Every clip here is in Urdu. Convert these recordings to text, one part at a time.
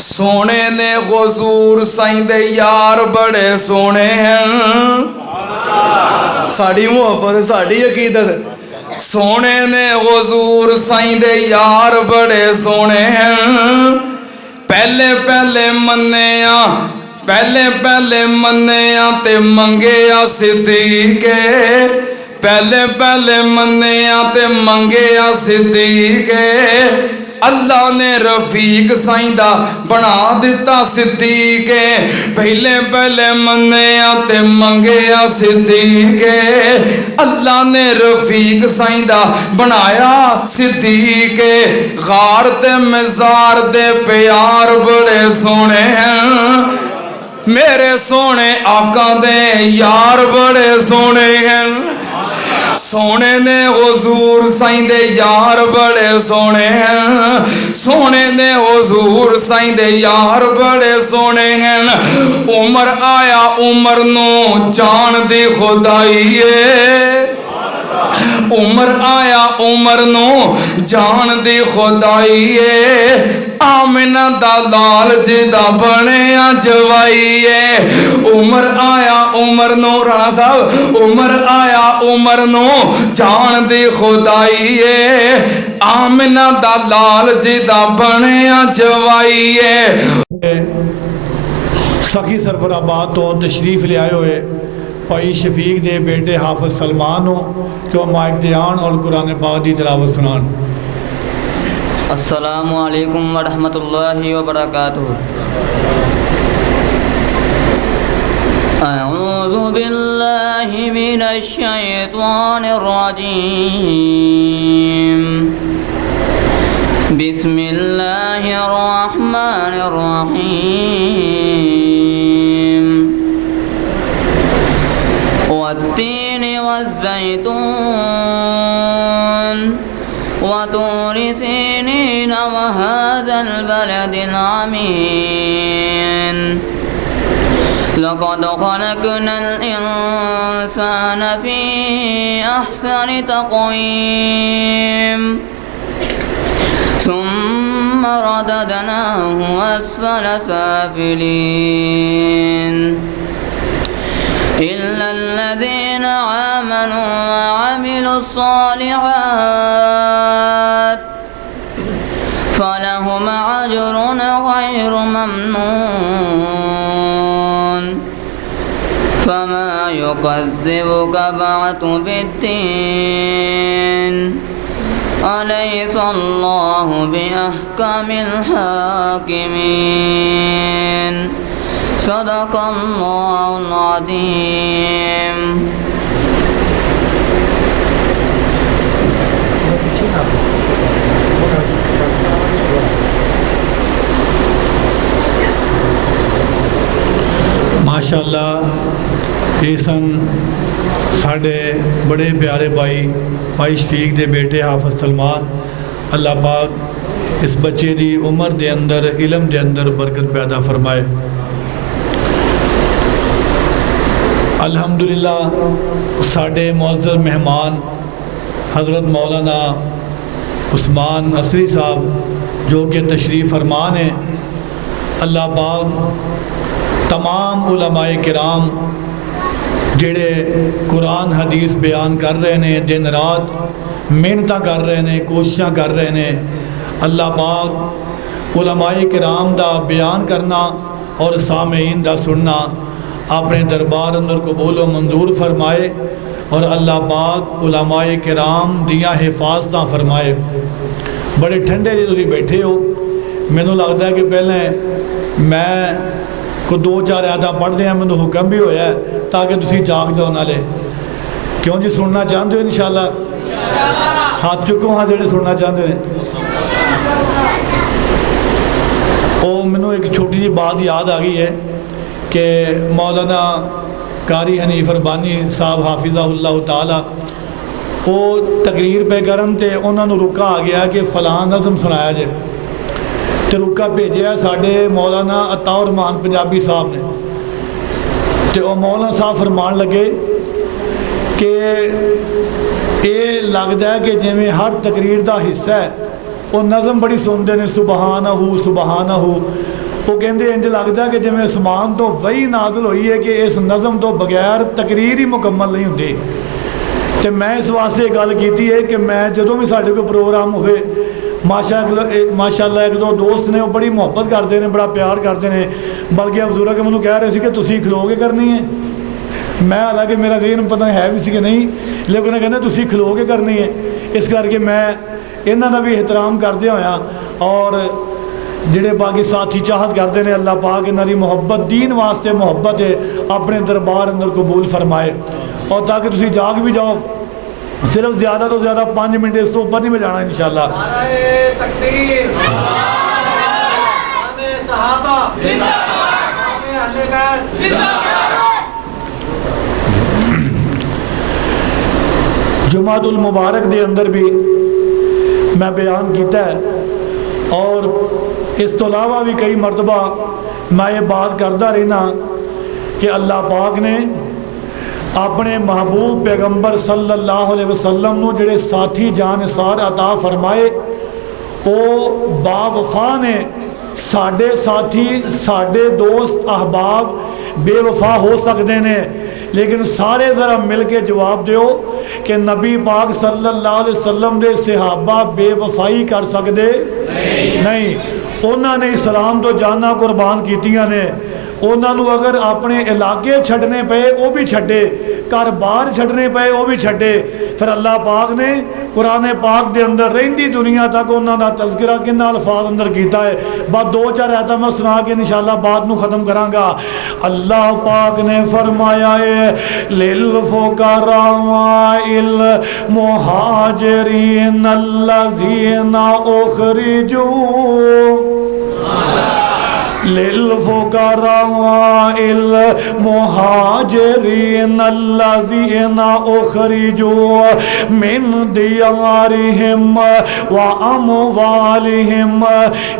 سونے نے حضور سائیں دے یار بڑے سونے ہیں، ساڑی محبت ساڑی عقیدت، سونے نے حضور سائیں دے یار بڑے سونے ہیں، پہلے پہلے منیا تے منگیا صدیقے، پہلے پہلے منیا تے منگیا صدیقے، اللہ نے رفیق سائیں دا بنا دیتا صدیقے، پہلے پہلے منیا تے منگیا صدیقے، اللہ نے رفیق سائیں دا بنایا صدیقے، غار تے مزار دے پیار بڑے سونے ہیں، میرے سونے آقا دے یار بڑے سونے ہیں، سونے نے حضور سائیں دے یار بڑے سونے ہیں، سونے نے حضور سائیں دے یار بڑے سونے ہیں، عمر آیا عمر نو جان دی خدائیے، عمر آیا عمر نو جان دی خدائیے، آمنہ دا لال جدا بنیا جوائیے، عمر آیا عمر نو رانا صاحب، عمر آیا عمر نو جان دی خدائیے، آمنہ دا لال جدا بنیا جوائیے۔ سخی سرور آباد تو تشریف لے آئے ہوئے بھائی شفیق دے بیٹے حافظ سلمان ہو کہ وہ مائک دیان اور قرآن پاک دی تلاوت سنان۔ السلام علیکم ورحمۃ اللہ وبرکاتہ۔ اعوذ باللہ من الشیطان الرجیم، بسم اللہ الرحمن الرحیم، والتین والزیتون وطور سینین وهذا البلد الامین، لقد خلقنا الانسان فی احسن تقویم، ثم رددناه اسفل سافلین، إلا الذين آمنوا وعملوا الصالحات فلهم أجر غير ممنون، فما يكذبك بعد بالدين، أليس الله بأحكم الحاكمين، صدق اللہ العظیم۔ ماشاءاللہ یہ سن ساڑھے بڑے پیارے بھائی شفیق دے بیٹے حافظ سلمان، اللہ پاک اس بچے دی عمر دے اندر علم دے اندر برکت پیدا فرمائے۔ الحمدللہ ساڑھے معزز مہمان حضرت مولانا عثمان عصری صاحب جو کہ تشریف فرمان ہیں، اللہ پاک تمام علماء کرام جڑے قرآن حدیث بیان کر رہے ہیں، دن رات محنت کر رہے ہیں، کوششاں کر رہے ہیں، اللہ پاک علماء کرام دا بیان کرنا اور سامعین دا سننا اپنے دربار اندر قبول و منظور فرمائے، اور اللہ پاک علماء کرام دیاں حفاظتاں فرمائے۔ بڑے ٹھنڈے جی تسی بیٹھے ہو، میں نے لگتا ہے کہ پہلے میں کو 2-4 آیتاں پڑھ دیا، میں نے حکم بھی ہویا ہے تاکہ تسی جاگ جاؤ نالے، کیوں جی سننا چاہتے ہو انشاءاللہ؟ ہاتھ چکو ہاں جڑے سننا چاہتے ہیں۔ او میں نے ایک چھوٹی جی بات یاد آ گئی ہے کہ مولانا قاری حنیف ربانی صاحب حافظہ اللہ تعالی وہ تقریر پہ کرن تے انہوں نے رکا آ گیا کہ فلاں نظم سنایا جائے، تے رکا بھیجیا ساڑھے مولانا عطا الرحمان پنجابی صاحب نے، تے وہ مولانا صاحب فرمان لگے کہ یہ لگتا ہے کہ جی ہر تقریر دا حصہ ہے وہ نظم بڑی سنتے ہیں، سبحانہ سبحانہ وہ کہندے انج لگدا کہ جویں اسمان تو وہی نازل ہوئی ہے کہ اس نظم تو بغیر تقریر ہی مکمل نہیں ہوندی۔ تے میں اس واسطے گل کیتی ہے کہ میں جدوں بھی ساڈے کوئی پروگرام ہوئے ماشاء اللہ ایک دو دوست نے وہ بڑی محبت کرتے ہیں، بڑا پیار کرتے ہیں، بلکہ حضور کے مینوں کہہ رہے سی کہ تسی کھلو کے کرنی ہے۔ میں حالانکہ میرا ذہن پتہ ہے بھی سی کہ نہیں، لیکن کہنا تسی کھلو کے کرنی ہے، اس کر کے میں انہاں دا بھی احترام کردے ہویا اور جڑے باقی ساتھی چاہت کرتے ہیں اللہ پاک انہاں دی محبت دین واسطے محبت ہے اپنے دربار اندر قبول فرمائے، اور تاکہ تسی جاگ بھی جاؤ، صرف زیادہ تو زیادہ 5 منٹ اس تو اوپر نہیں میں جانا انشاءاللہ۔ نعرہ تکبیر، امام صحابہ زندہ باد، امام اہل بیت زندہ باد۔ جمعۃ المبارک دے اندر بھی میں بیان کیتا ہے، اور اس تو علاوہ بھی کئی مرتبہ میں یہ بات کرتا رہنا کہ اللہ پاک نے اپنے محبوب پیغمبر صلی اللہ علیہ وسلم نو جڑے ساتھی جانثار عطا فرمائے، وہ با وفا نے، ساڈے ساتھی ساڈے دوست احباب بے وفا ہو سکتے ہیں، لیکن سارے ذرا مل کے جواب دیو کہ نبی پاک صلی اللہ علیہ وسلم دے صحابہ بے وفائی کر سکتے نہیں۔ انہوں نے اسلام تو جانا قربان کیتیاں نے، انہوں نے اگر اپنے علاقے چھڑنے پے وہ بھی چھڑے، گھر بار چھڑنے پے وہ بھی چھڑے، پھر اللہ پاک نے قرآن پاک دے اندر رہندی دنیا تک انہوں نے تذکرہ کنا الفاظ اندر کیتا ہے۔ بعد 2-4 آیتاں میں سنا کے انشاءاللہ بات نو ختم کراں گا۔ اللہ پاک نے فرمایا ہے للفقراء المہاجرین الذین اخرجوا للفقراء المهاجرين الذين أخرجوا من ديارهم وأموالهم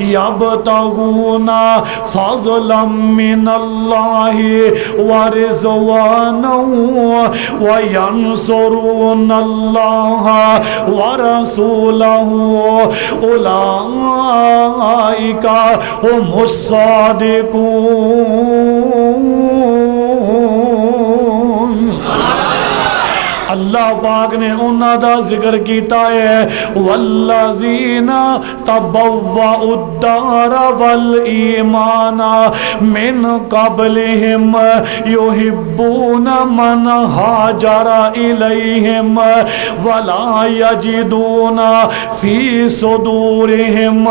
يبتغون فضلا من الله ورضوانا وينصرون الله ورسوله أولئك هم الصادقون۔ اللہ پاک نے انہاں دا ذکر کیتا ہے والذین تبوؤوا الدار والایمان من قبلہم یحبون من ہاجر الیہم ولا یجدون فی صدورہم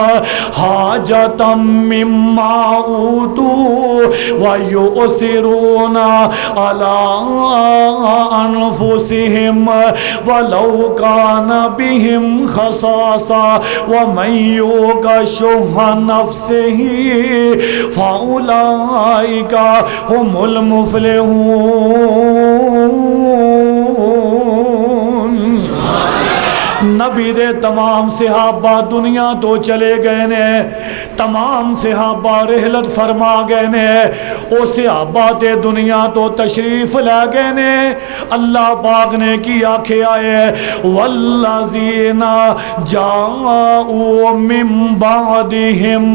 حاجتا مما اوتوا ویؤثرون علی انفسہم ولو كان بهم خصاصة ومن يوق شح نفسه فأولئك هم المفلحون۔ نبی دے تمام صحابہ دنیا تو چلے گئے نے، تمام صحابہ رحلت فرما گئے نے، او صحابہ تے دنیا تو تشریف لے گئے نے۔ اللہ پاک نے کی آکھیا ہے والذین جاؤوا من بعدہم،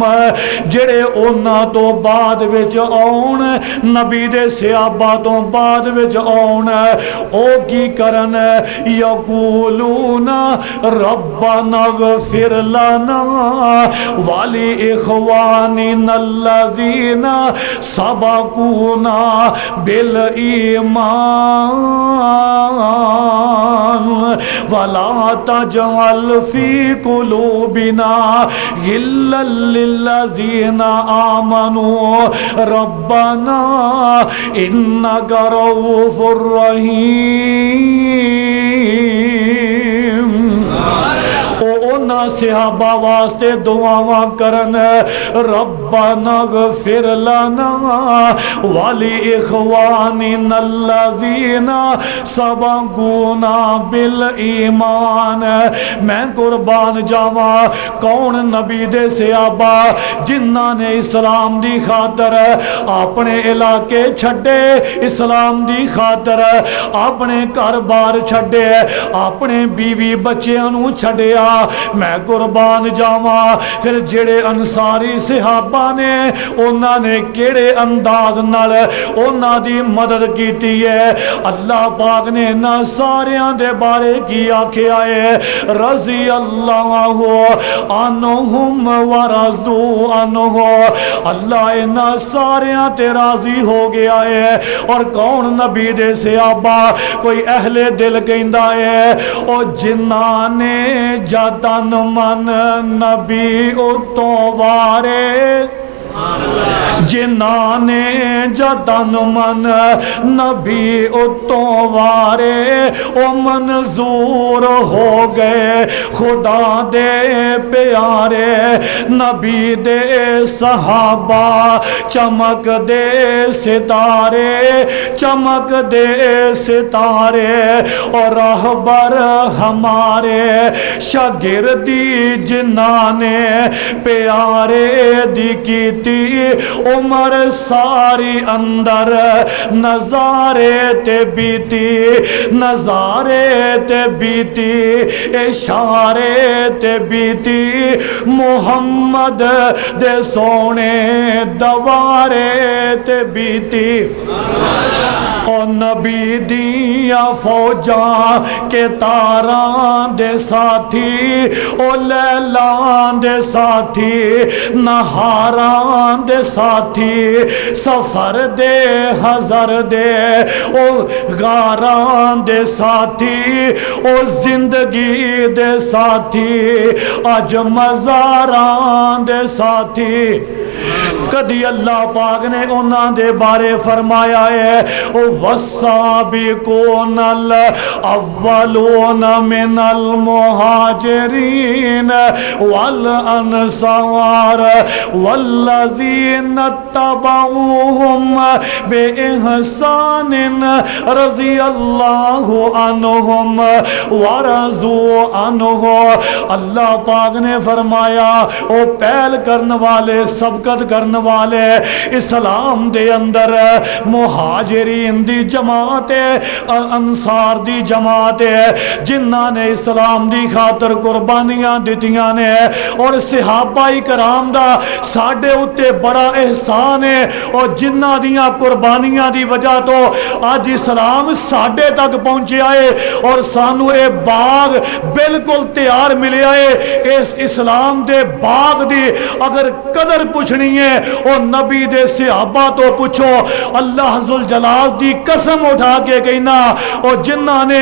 جڑے انہاں تو بعد وچ آؤن، نبی دے صحابہ تو بعد وچ آؤن، او کی کرن یقولون ربنا اغفر لنا ولإخواننا الذين سبقونا بالإيمان ولا تجعل في قلوبنا غلا للذين آمنوا ربنا إنك رؤوف رحيم۔ اونا صحابہ واسطے دعاواں کرن ربنا اغفر لنا ولإخواننا الذین سبقونا بالایمان۔ میں قربان جاواں کون نبی دے صحابہ جنہاں نے اسلام دی خاطر اپنے علاقے چھڈے، اسلام دی خاطر اپنے گھر بار چھڈے، اپنے بیوی بچیاں نو چھڈیا۔ میں میں قربان جاواں پھر جڑے انصاری صحابہ نے انہاں نے کیڑے انداز نال انہاں دی مدد کیتی ہے اللہ پاک نے انہاں ساریاں دے بارے کی آکھیا ہے رضی اللہ عنہم ورضوا عنہ اللہ انہاں ساریاں تے راضی ہو گیا ہے اور کون نبی دے صحابہ کوئی اہل دل کہندا ہے او جنہاں نے جتن من نبی اتوں وارے جنہاں نے جتن من نبی اتوں وارے او منظور ہو گئے خدا دے پیارے نبی دے صحابہ چمک دے ستارے چمک دے ستارے اور رہبر ہمارے شاگردی جنہاں نے پیارے دی کیتی عمر ساری اندر نظارے تے بیتی نظارے تے بیتی اشارے تے بیتی محمد دے سونے دوارے تے بیتی او نبی دیاں فوجاں کے تاران دے ساتھی او لیلان دے ساتھی نہاران دے ساتھی سفر دے حضر دے او غاران دے ساتھی او زندگی دے ساتھی اج مزاران دے ساتھی کدی اللہ پاک نے انہاں دے بارے فرمایا ہے والسابقون الاولون من المہاجرین والانصار والذین اتبعوہم بإحسان رضی اللہ عنہم ورضوا عنہ اللہ پاک نے فرمایا او پہل کرنے والے سبقت کرنے والے اسلام دے اندر مہاجرین دی جماعت انصار دی جماعت جنہاں نے اسلام دی خاطر قربانیاں دتیاں نے اور صحابہ کرام دا ساڈے اتے بڑا احسان ہے اور جنہاں دیاں قربانیاں دی وجہ تو آج اسلام ساڈے تک پہنچیا ہے اور سانو اے باغ بالکل تیار ملیا ہے اس اسلام دے باغ دی اگر قدر پوچھنی ہے اور نبی دے صحابہ تو پوچھو اللہ ذوالجلال دی قسم اٹھا کے کہنا اور جنہاں نے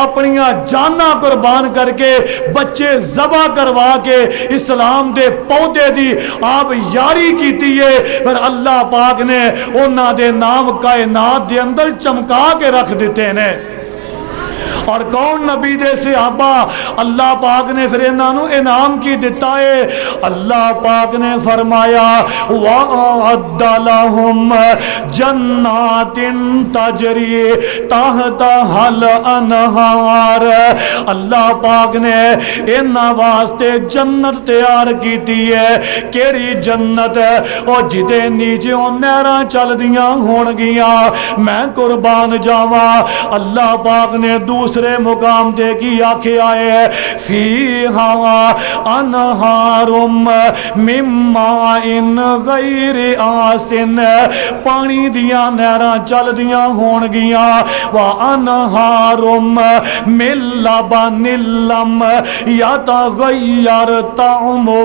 اپنیاں جانا قربان کر کے بچے ذبح کروا کے اسلام دے پودے دی آپ یاری کیتی ہے پر اللہ پاک نے انہاں دے نام کائنات دے اندر چمکا کے رکھ دیتے ہیں اور کون نبی دے صحابہ اللہ پاک نے پھر انہوں انعام کی دیتا ہے اللہ پاک نے فرمایا وَأَعَدَّ لَهُمْ جَنَّاتٍ تَجْرِي تَحْتَهَا الْأَنْهَارُ اللہ پاک نے انہاں واسطے جنت تیار کیتی ہے کیڑی جنت اور جدے نیچے نہراں چل دیاں ہون گیاں میں قربان جاواں اللہ پاک نے دوسرے مقام دے کی آکھے آئے فیہا انہارم من ماء غیر آسن پانی دیاں نہراں چل دیاں ہون گیاں وانہارم من لبن لم یتغیر طعمہ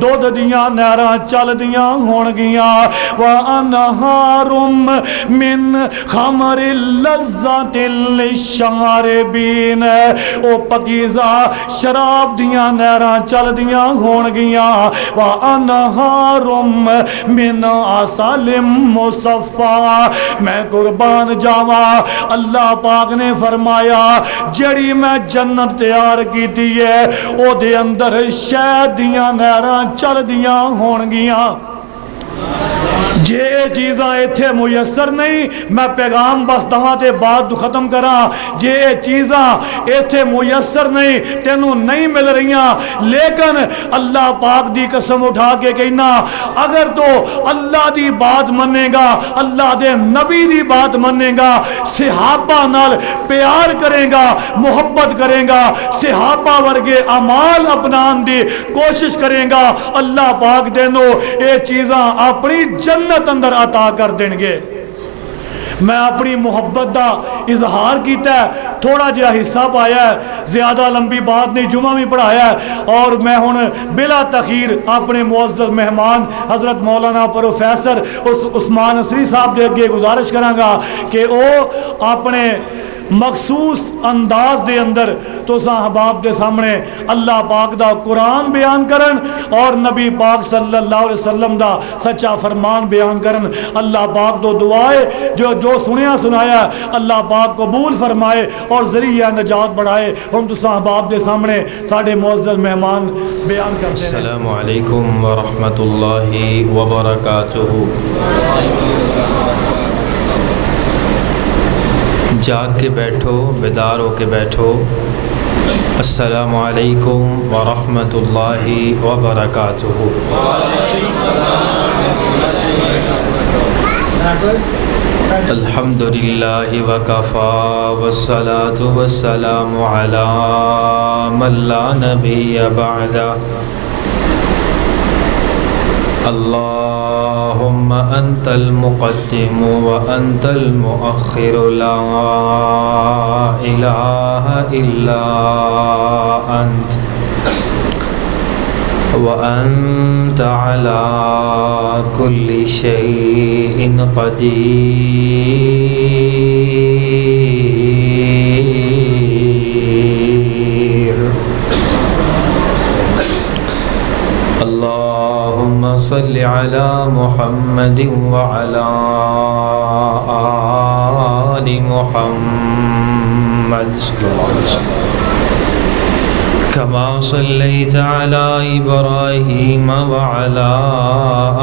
دودھ دیاں نہراں چل دیاں ہون گیاں وانہارم من خمر لذت للشاربین او پکیزہ شراب دیاں نہراں چل دیاں ہون گیاں وانہارم من عسل مصفا میں قربان جاواں اللہ پاک نے فرمایا جڑی میں جنت تیار کیتی ہے او دے اندر شہد دیاں نہراں چل دیاں ہون گیاں ਜੇ ਇਹ ਚੀਜ਼ਾਂ ਇੱਥੇ ਮੁਯੱਸਰ ਨਹੀਂ, ਮੈਂ ਪੈਗਾਮ ਬਸ ਦਵਾਂ ਤੇ ਬਾਤ ਨੂੰ ਖਤਮ ਕਰਾਂ। ਜੇ ਇਹ ਚੀਜ਼ਾਂ ਇੱਥੇ ਮੁਯੱਸਰ ਨਹੀਂ, ਤੈਨੂੰ ਨਹੀਂ ਮਿਲ ਰਹੀਆਂ, لیکن اللہ پاک دی قسم اٹھا کے کہنا اگر تو اللہ دی بات منے گا, اللہ دے نبی دی بات منے گا, صحابہ نال پیار کرے گا, محبت کرے گا, صحابہ ورگے اعمال اپنان دی کوشش کرے گا, اللہ پاک دینو یہ چیزاں اپنی جنت اندر عطا کر دیں گے. میں اپنی محبت دا اظہار کیتا ہے, تھوڑا جہا حصہ پایا ہے, زیادہ لمبی بات نہیں, جمعہ بھی پڑھایا ہے, اور میں ہن بلا تخیر اپنے معزز مہمان حضرت مولانا پروفیسر عثمان اسری صاحب دے اگے گزارش کراں گا کہ او اپنے مخصوص انداز دے اندر تو صحاباب دے سامنے اللہ پاک دا قرآن بیان کرن اور نبی پاک صلی اللہ علیہ وسلم دا سچا فرمان بیان کرن. اللہ پاک تو دعائے جو سنیا سنایا اللہ پاک قبول فرمائے اور ذریعہ نجات بڑھائے. ہم تو صحاباب دے سامنے ساڑھے معزز مہمان بیان کرتے ہیں. السلام علیکم ورحمۃ اللہ وبرکاتہ. جاگ کے بیٹھو, بیدار ہو کے بیٹھو. السلام علیکم ورحمۃ اللہ وبرکاتہ. الحمد للہ وکفا والصلاة والسلام علی من لا نبی بعدہ. اللہم انت المقدم وانت المؤخر لا الہ الا انت وانت على كل شيء قدير. اللهم صل على محمد وعلى آل محمد صلى الله عليه وسلم كما صليت على إبراهيم وعلى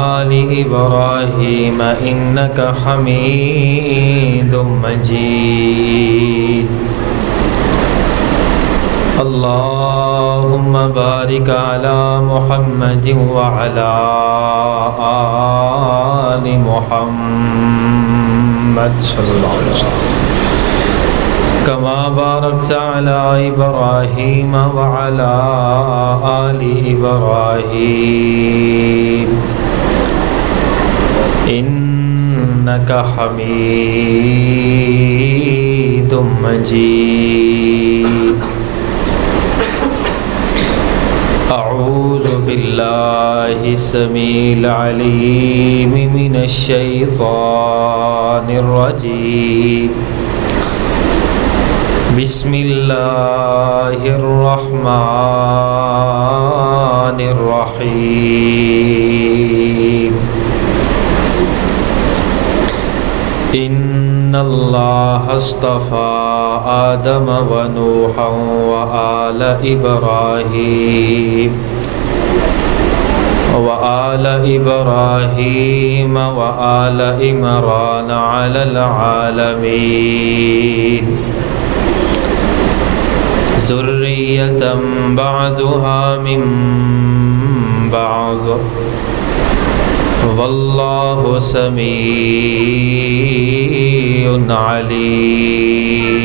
آل إبراهيم إنك حميد مجيد. اللهم بارك على محمد وعلى آل محمد صلى الله عليه وسلم كما باركت على إبراهيم وعلى آل إبراهيم إنك حميد مجيد. أعوذ بالله السميع العليم من الشيطان الرجيم. بسم الله الرحمن الرحيم. إن الله اصطفى آدم ونوحا وآل إبراهيم وآل عمران على العالمين ذرية بعضها من بعض واللہ سمیع علیم.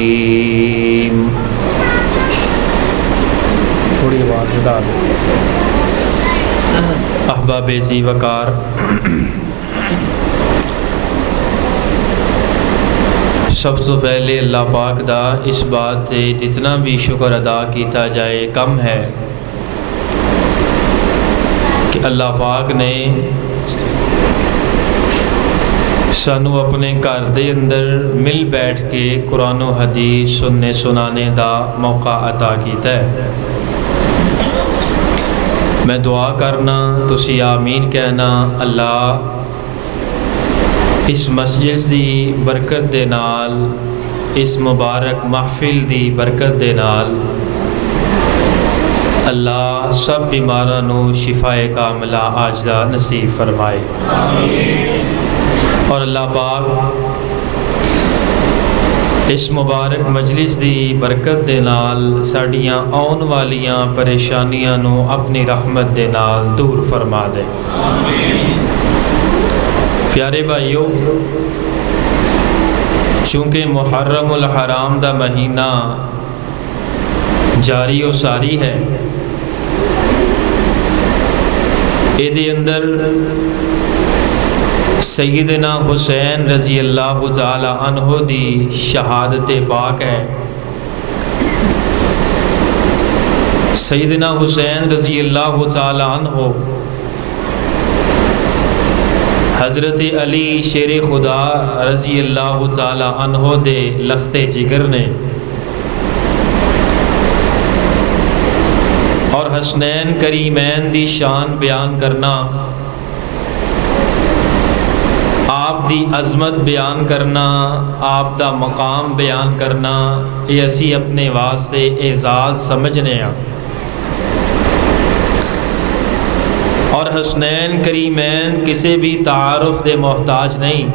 تھوڑی آواز بتا دیں. احباب ذی وقار، سب سے پہلے اللہ پاک دا اس بات سے جتنا بھی شکر ادا کیتا جائے کم ہے کہ اللہ پاک نے سانو اپنے گھر دے اندر مل بیٹھ کے قرآن و حدیث سننے سنانے دا موقع عطا کیتا ہے. میں دعا کرنا تسی آمین کہنا. اللہ اس مسجد دی برکت دے نال، اس مبارک محفل دی برکت دے نال اللہ سب بیماراں نو شفا کاملہ عاجلہ نصیب فرمائے اور اللہ پاک اس مبارک مجلس دی برکت دے نال ساڈیاں آن والیاں پریشانیاں نو اپنی رحمت دے نال دور فرما دے پیارے بھائیو، چونکہ محرم الحرام دا مہینہ جاری و ساری ہے، ایدے اندر سیدنا حسین رضی اللہ تعالی عنہ دی شہادت پاک ہے۔ سیدنا حسین رضی اللہ تعالی عنہ حضرت علی شیر خدا رضی اللہ تعالی عنہ دے لخت جگر نے، اور حسنین کریمین دی شان بیان کرنا، آپ دی عظمت بیان کرنا، آپ دا مقام بیان کرنا، یہ اسی اپنے واسطے اعزاز سمجھنے ہیں۔ اور حسنین کریمین کسی بھی تعارف دے محتاج نہیں۔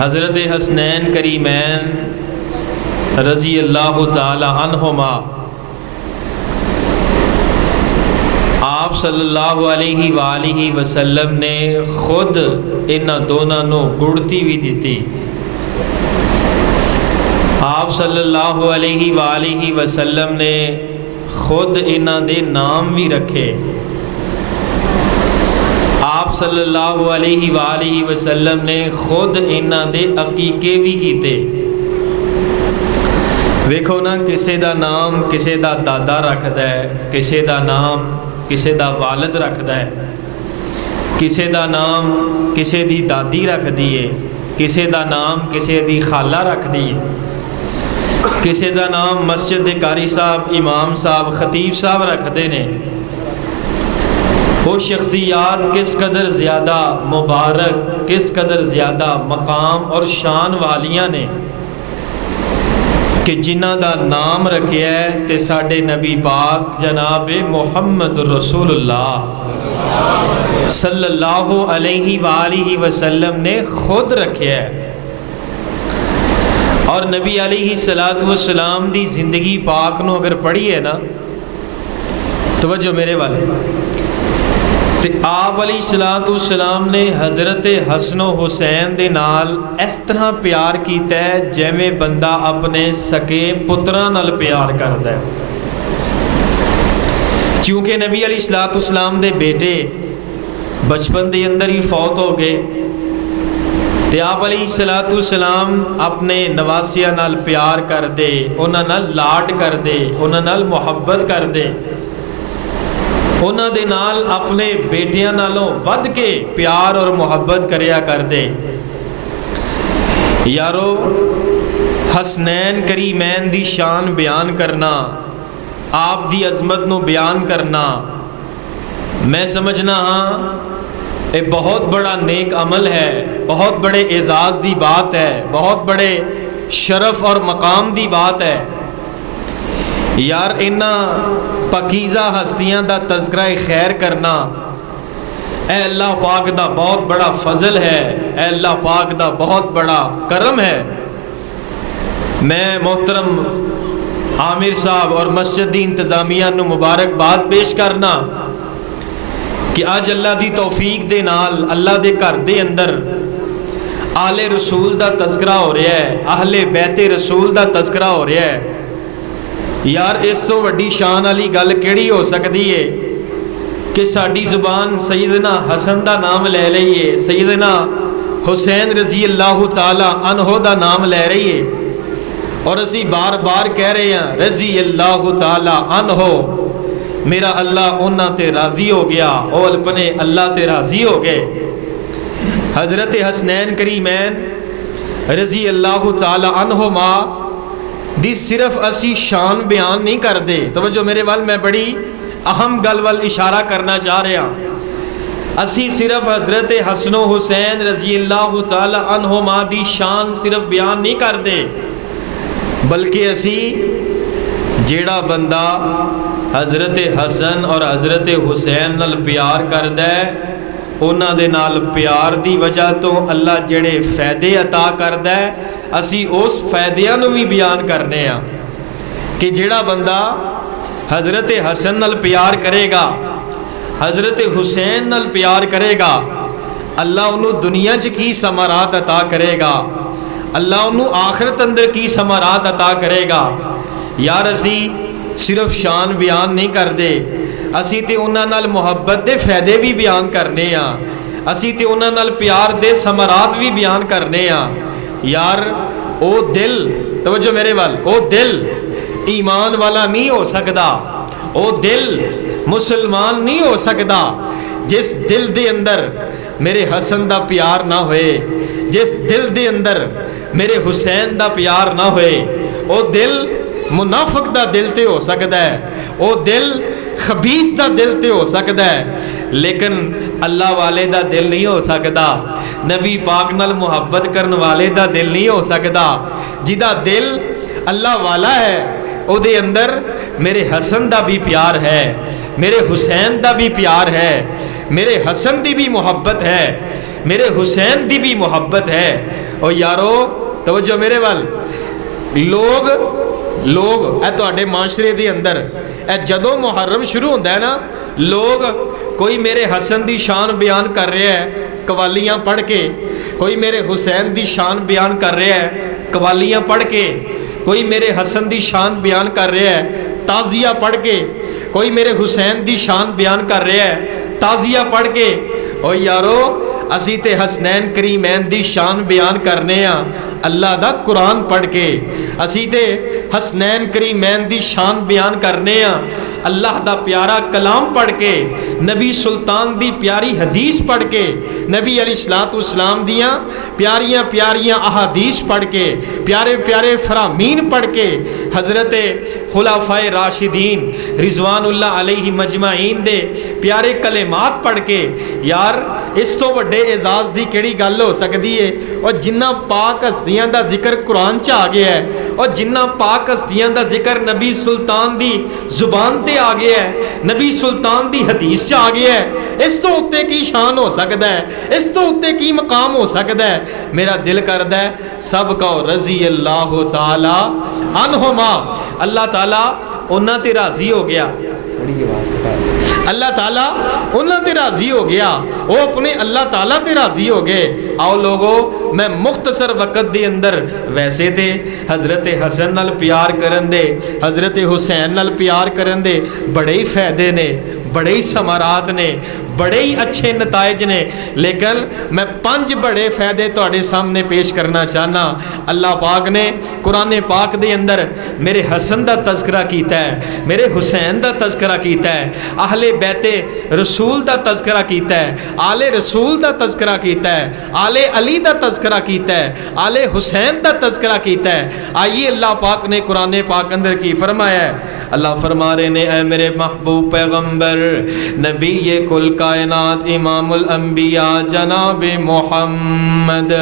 حضرت حسنین کریمین رضی اللہ تعالی عنہما آپ صلی اللہ علیہ وآلہ وسلم نے خود ان دونوں نو گڑتی بھی دیتی۔ آپ صلی اللہ علیہ وآلہ وسلم نے خود انہاں دے نام بھی رکھے۔ آپ صلی اللہ علیہ وآلہ وسلم نے خود انہاں دے عقیقے بھی کیتے۔ ویکھو نا، کسے دا نام کسے دا دادا رکھدا ہے، کسے دا نام کسے دا والد رکھدا ہے، کسے دا نام کسے دی دادی رکھ دیئے، کسے دا نام کسے دی خالہ رکھ دیئے، کسے دا نام مسجد دے قاری صاحب، امام صاحب، خطیب صاحب رکھ دینے۔ وہ شخصیات کس قدر زیادہ مبارک، کس قدر زیادہ مقام اور شان والیاں نے کہ جنہ دا نام رکھیا ہے تے ساڈے نبی پاک جناب محمد رسول اللہ صلی اللہ علیہ وآلہ وسلم نے خود رکھیا ہے۔ اور نبی علیہ السلام دی زندگی پاک نو اگر پڑھی ہے نا، توجہ میرے والے، تے آپ علیہ السلام نے حضرت حسن و حسین دے نال اس طرح پیار کیتا ہے جیویں بندہ اپنے سکے پتراں نال پیار کردا ہے۔ چونکہ نبی علیہ السلام دے بیٹے بچپن دے اندر ہی فوت ہو گئے، تے آپ علیہ السلام اپنے نواسیاں نال پیار کر دے، انہاں نال لاڈ کر دے، انہاں نال محبت کر دے، انہاں دے نال اپنے بیٹیاں نالوں ود کے پیار اور محبت کریا کر دے۔ یارو، حسنین کریمین دی شان بیان کرنا، آپ دی عظمت نو بیان کرنا، میں سمجھنا ہاں ایک بہت بڑا نیک عمل ہے، بہت بڑے اعزاز دی بات ہے، بہت بڑے شرف اور مقام دی بات ہے۔ یار انہاں پاکیزہ ہستیاں دا تذکرہ خیر کرنا اے اللہ پاک دا بہت بڑا فضل ہے، اے اللہ پاک دا بہت بڑا کرم ہے۔ میں محترم عامر صاحب اور مسجد دی انتظامیہ نو مبارکباد پیش کرنا کہ آج اللہ دی توفیق دے نال اللہ دے گھر دے اندر آل رسول دا تذکرہ ہو رہا ہے، اہل بیت رسول دا تذکرہ ہو رہا ہے۔ یار اس تو وڈی شان والی گل کیڑی ہو سکتی ہے کہ ساڈی زبان سیدنا حسن دا نام لے لئیے، سیدنا حسین رضی اللہ تعالی عنہ دا نام لے رہی ہے، اور اسی بار بار کہہ رہے ہیں رضی اللہ تعالی عنہ، میرا اللہ انہاں تے راضی ہو گیا، او اپنے اللہ تے راضی ہو گئے۔ حضرت حسنین کریمین رضی اللہ تعالی عنہما دی صرف اسی شان بیان نہیں کر دے، توجہ میرے وال، میں بڑی اہم گل وال اشارہ کرنا چاہ رہا، اسی صرف حضرت حسن و حسین رضی اللہ تعالی عنہما دی شان صرف بیان نہیں کر دے، بلکہ اسی جیڑا بندہ حضرت حسن اور حضرت حسین نال پیار کردا ہے انہاں دے نال پیار دی وجہ تو اللہ جڑے فائدے عطا کردا ہے اسی اس فائدیاں نو بھی بیان کرنے ہاں کہ جیڑا بندہ حضرت حسن نال پیار کرے گا حضرت حسین نال پیار کرے گا اللہ انہوں دنیا چ کی ثمرات عطا کرے گا اللہ انہوں آخرت اندر کی ثمرات عطا کرے گا یار اسی صرف شان بیان نہیں کر دے اسی تے انہاں نال محبت دے فائدے بھی بیان کرنے ہاں اسی تے انہاں نال پیار دے ثمرات بھی بیان کرنے ہاں یار او دل توجہ میرے وال او دل ایمان والا نہیں ہو سکدا او دل مسلمان نہیں ہو سکدا جس دل دے اندر میرے حسن دا پیار نہ ہوئے جس دل دے اندر میرے حسین دا پیار نہ ہوئے او دل منافق دا دل تے ہو سکدا ہے او دل خبیث دا دل تے ہو سکدا ہے لیکن اللہ والے دا دل نہیں ہو سکدا نبی پاک نال محبت کرن والے دا دل نہیں ہو سکدا جدا دل اللہ والا ہے او دے اندر میرے حسن دا بھی پیار ہے میرے حسین دا بھی پیار ہے میرے حسن دی بھی محبت ہے میرے حسین دی بھی محبت ہے اور یارو توجہ میرے وال لوگ اے تواڈے معاشرے دے اندر اے جدوں محرم شروع ہوندا ہے نا لوگ کوئی میرے حسن دی شان بیان کر رہا ہے قوالیاں پڑھ کے کوئی میرے حسین دی شان بیان کر رہا ہے قوالیاں پڑھ کے کوئی میرے حسن دی شان بیان کر رہا ہے تعزیہ پڑھ کے کوئی میرے حسین دی شان بیان کر رہا ہے تعزیہ پڑھ کے او یارو اسی تے حسنین کریمین دی شان بیان کرنے ہاں اللہ دا قرآن پڑھ کے اسی تے حسنین کریمین دی شان بیان کرنے ہاں اللہ دا پیارا کلام پڑھ کے نبی سلطان دی پیاری حدیث پڑھ کے نبی علیہ السلام دیاں پیاریاں پیاریاں احادیث پڑھ کے پیارے پیارے فرامین پڑھ کے حضرت خلفائے راشدین رضوان اللہ علیہ مجمعین دے پیارے کلمات پڑھ کے یار اس تو وڈے اعزاز دی کیڑی گل ہو سکتی ہے اور جنہ پاک ہستیاں دا ذکر قرآن چ آ گیا ہے اور جنہ پاک ہستیاں دا ذکر نبی سلطان دی زبان تے آ گیا ہے نبی سلطان دی حدیث چ آ گیا ہے اس تو اتے کی شان ہو سکتا ہے اس تو اتے کی مقام ہو سکتا ہے میرا دل کردا ہے سب کو رضی اللہ تعالی عنہما اللہ تعالی انہاں تے راضی ہو گیا اللہ تعالیٰ انہاں تے راضی ہو گیا وہ اپنے اللہ تعالیٰ تے راضی ہو گئے آؤ لوگو میں مختصر وقت دے اندر ویسے تے حضرت حسن نال پیار کرن دے حضرت حسین نال پیار کرن دے بڑے ہی فائدے نے بڑے ہی ثمرات نے بڑے ہی اچھے نتائج نے لیکن میں 5 بڑے فائدے تواڈے سامنے پیش کرنا چاہنا اللہ پاک نے قرآن پاک دے اندر میرے حسن دا تذکرہ کیتا ہے میرے حسین دا تذکرہ کیتا ہے اہل بیت رسول دا تذکرہ کیتا ہے آل رسول دا تذکرہ کیتا ہے آل علی دا تذکرہ کیتا ہے آل حسین دا تذکرہ کیتا ہے آئیے اللہ پاک نے قرآن پاک اندر کی فرمایا ہے اللہ فرما رہے نے اے میرے محبوب پیغمبر نبی کل کائنات امام الانبیاء جناب محمد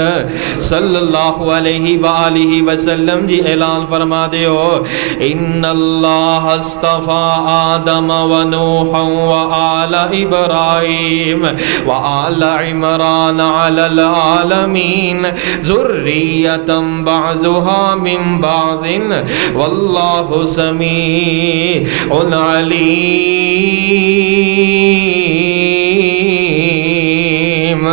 صلی اللہ علیہ وآلہ وسلم جی اعلان فرما دے ہو ان اللہ اصطفیٰ آدم و نوح و آل ابراہیم و آل عمران علی العالمین ذریتا بعضها من بعض واللہ سمیع علیم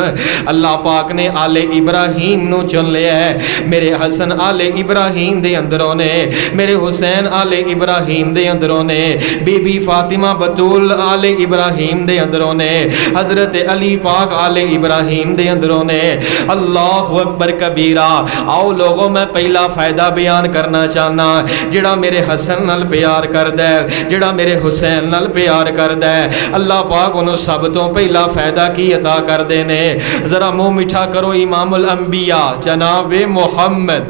اللہ پاک نے آل ابراہیم نو چن لیا ہے میرے حسن آل ابراہیم دے اندروں نے میرے حسین آل ابراہیم دے اندروں نے بی بی فاطمہ بطول آل ابراہیم دے اندروں نے حضرت علی پاک آل ابراہیم دے اندروں نے اللہ اکبر کبیرہ آؤ لوگوں میں پہلا فائدہ بیان کرنا چاہنا جڑا میرے حسن نال پیار کردا ہے جڑا میرے حسین نال پیار کردا ہے اللہ پاک انہوں سب تو پہلا فائدہ کی عطا کر دینے ذرا منہ میٹھا کرو امام الانبیاء جناب محمد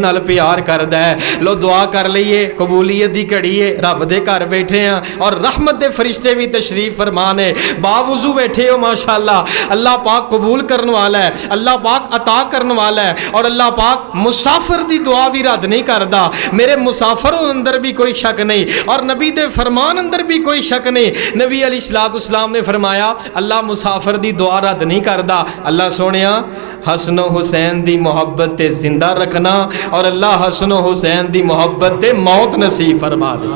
نال پیار کردا ہے. لو دعا کر لئیے, قبولیت دی گھڑی ہے, رب دے گھر بیٹھے ہیں اور رحمت دے فرشتے بھی تشریف فرمان ہے, باوضو بیٹھے ہو ماشاءاللہ. اللہ پاک قبول کرنے والا ہے, اللہ پاک عطا کرنے والا ہے, اور اللہ پاک مسافر دی دعا بھی رد نہیں کردا. میرے مسافروں اندر بھی کوئی شک نہیں, اور نبی دے فرمان اندر بھی کوئی شک نہیں. نبی علیہ الصلوۃ والسلام نے فرمایا اللہ مسافر دی دعا رد نہیں کردا. اللہ سونیا حسن و حسین دی محبت تے زندہ رکھنا, اور اللہ حسن و حسین دی محبت تے موت نصیب فرما دے.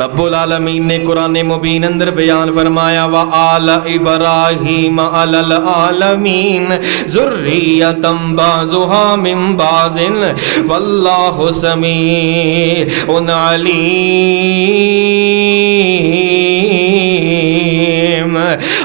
رب العالمین نے قرآن مبین اندر بیان فرمایا وآل ابراہیم علی العالمین ذریۃ بعضها من بعض واللہ سمیع علیم.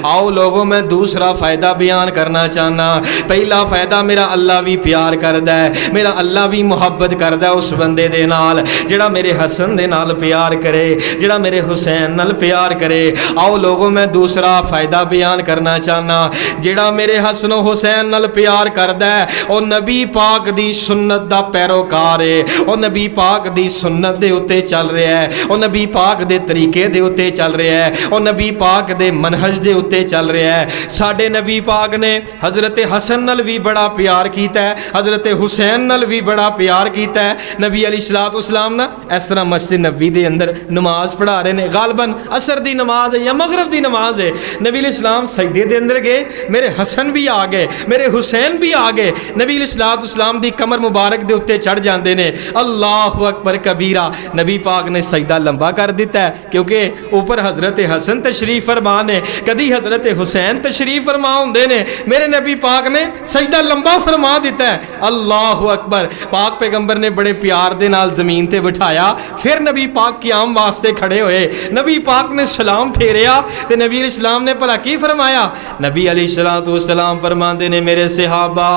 آؤ لوگوں میں دوسرا فائدہ بیان کرنا چاہنا. پہلا فائدہ میرا اللہ بھی پیار کردا ہے, میرا اللہ بھی محبت کردا ہے اس بندے دے نال جڑا میرے حسن دے نال پیار کرے, جڑا میرے حسین نال پیار کرے. آؤ لوگوں میں دوسرا فائدہ بیان کرنا چاہنا. جڑا میرے حسن و حسین نال پیار کردا ہے او نبی پاک دی سنت دا پیروکار ہے, او نبی پاک دی سنت دے اتے چل رہا ہے, او نبی پاک دے طریقے دے اتے چل رہا ہے, او نبی پاک دے منہج دے اتے چل رہا ہے. ساڈے نبی پاک نے حضرت حسن نال بھی بڑا پیار کیتا ہے, حضرت حسین نال بھی بڑا پیار کیتا ہے. نبی علیہ الصلوۃ والسلام نا اس طرح مسجد نبوی دے اندر نماز پڑھا رہے ہیں, غالباً عصر دی نماز ہے یا مغرب دی نماز ہے. نبی علیہ السلام سجدے دے اندر گئے, میرے حسن بھی آ گئے, میرے حسین بھی آ گئے. نبی علیہ الصلوۃ والسلام دی کمر مبارک دے اتے چڑھ جاندے نے. اللہ اکبر کبیرہ. نبی پاک نے سجدہ لمبا کر دیتا ہے کیونکہ اوپر حضرت حسن تشریف فرما نے, کدی حضرت حسین تشریف فرما ہوندے نے. میرے نبی پاک نے سجدہ لمبا فرما دیتا ہے. اللہ اکبر. پاک پیغمبر نے بڑے پیار دے نال زمین تے بٹھایا, پھر نبی پاک قیام واسطے کھڑے ہوئے. نبی پاک نے سلام پھیریا تے نبی علیہ السلام نے بھلا کی فرمایا؟ نبی علیہ الصلوۃ والسلام فرماندے نے میرے صحابہ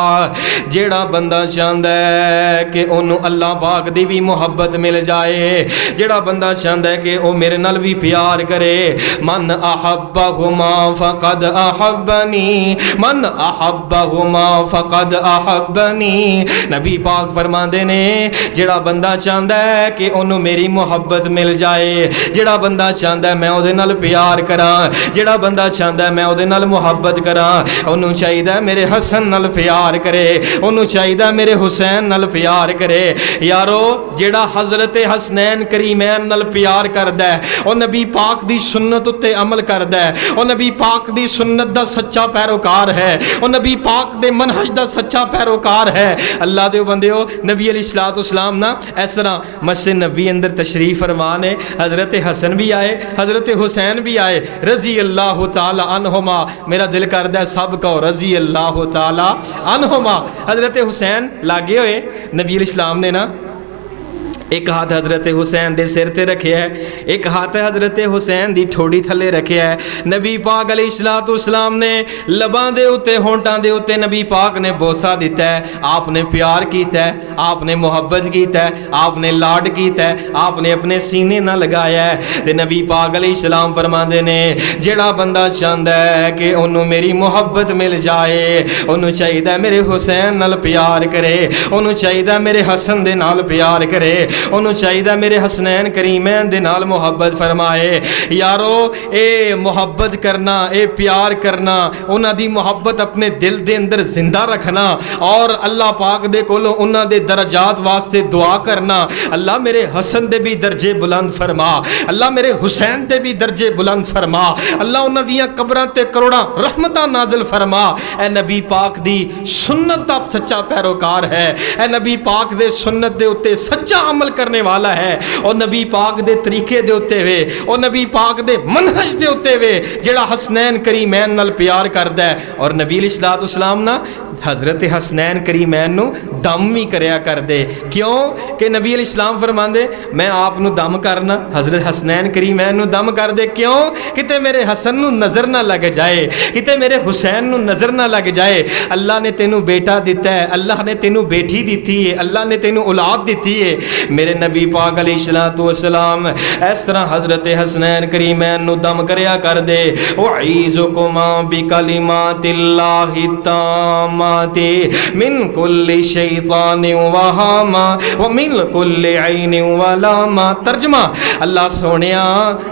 جیڑا بندہ چاہندا ہے کہ انہوں اللہ پاک دی بھی محبت مل جائے, جیڑا بندہ چاہندا ہے کہ او میرے نال بھی پیار کرے, من احبہما فقد احبنی, من احبہما فقد احبنی. نبی پاک فرماندے نے جیڑا بندہ چاہندا ہے کہ انہوں میری محبت مل جائے, جیڑا بندہ چاہندا ہے میں او دے نال پیار کراں, جیڑا بندہ چاہندا ہے میں او دے نال محبت کراں, انہوں چاہیدا ہے میرے حسن نال پیار کرے, انہوں چاہیدا ہے میرے حسین نال پیار کرے. یارو جیڑا حضرت حسنین کریمین نال پیار کردا ہے او نبی پاک دی سنت اتے عمل کردا ہے, او نبی پاک دی سنت دا سچا پیروکار ہے, او نبی پاک دے منہج دا سچا پیروکار ہے. اللہ دے بندیو نبی علیہ الصلوۃ والسلام نا اس طرح مسجد نبوی اندر تشریف فرما نے. حضرت حسن بھی آئے, حضرت حسین بھی آئے رضی اللہ تعالی عنہما. میرا دل کردا ہے سب کو رضی اللہ تعالی عنہما. حضرت حسین لاگے ہوئے, نبی علیہ السلام نے نا ایک ہاتھ حضرت حسین دے سر تے رکھیا ہے, ایک ہاتھ حضرت حسین دی ٹھوڑی تھلے رکھیا ہے. نبی پاک علیہ الصلوۃ والسلام نے لباں دے اتے ہونٹاں دے اتے نبی پاک نے بوسا دیتا ہے. آپ نے پیار کیتا ہے, آپ نے محبت کیتا ہے, آپ نے لاڈ کیتا ہے, آپ نے اپنے سینے نہ لگایا ہے. تے نبی پاک علیہ السلام فرماندے نے جیڑا بندہ چاہندا ہے کہ انہوں میری محبت مل جائے, انہوں چاہیدا میرے حسین نال پیار کرے, انہوں چاہیدا میرے حسن دے نال پیار کرے, انہوں چاہیدہ میرے حسنین کریمین دے نال محبت فرمائے. یارو اے محبت کرنا, اے پیار کرنا, انہاں دی محبت اپنے دل دے اندر زندہ رکھنا, اور اللہ پاک دے کولوں انہاں دے درجات واسطے دعا کرنا. اللہ میرے حسن دے بھی درجے بلند فرما, اللہ میرے حسین دے بھی درجے بلند فرما, اللہ انہاں دیاں قبراں تے کروڑاں رحمتاں نازل فرما. اے نبی پاک دی سنت دا سچا پیروکار ہے, اے نبی پاک دے سنت دے اتے سچا عمل کرنے والا ہے, اور نبی پاک دے طریقے دے اتے وے, اور نبی پاک دے منہج دے اتے وے, جیڑا حسنین کریمین نال پیار کردا ہے. اور نبی علیہ الصلوۃ والسلام نا حضرت حسنین کریمین نو دم بھی کریا کر دے. کیوں کہ نبی علیہ السلام فرماندے میں آپ نو دم کرنا, حضرت حسنین کریمین نو دم کر دے. کیوں کتے میرے حسن نو نظر نہ لگ جائے, کتے میرے حسین نو نظر نہ لگ جائے. اللہ نے تینو بیٹا دیتا ہے, اللہ نے تینو بیٹی دیتی ہے, اللہ نے تینو اولاد دیتی ہے. میرے نبی پاک علیہ الصلوۃ والسلام اس طرح حضرت حسنین کریمین نو دم کریا کر دے اعیذکما بکلمات اللہ التامات من کل شیطان وہامہ ومن کل عین ولامہ۔ ترجمہ، اللہ سونیا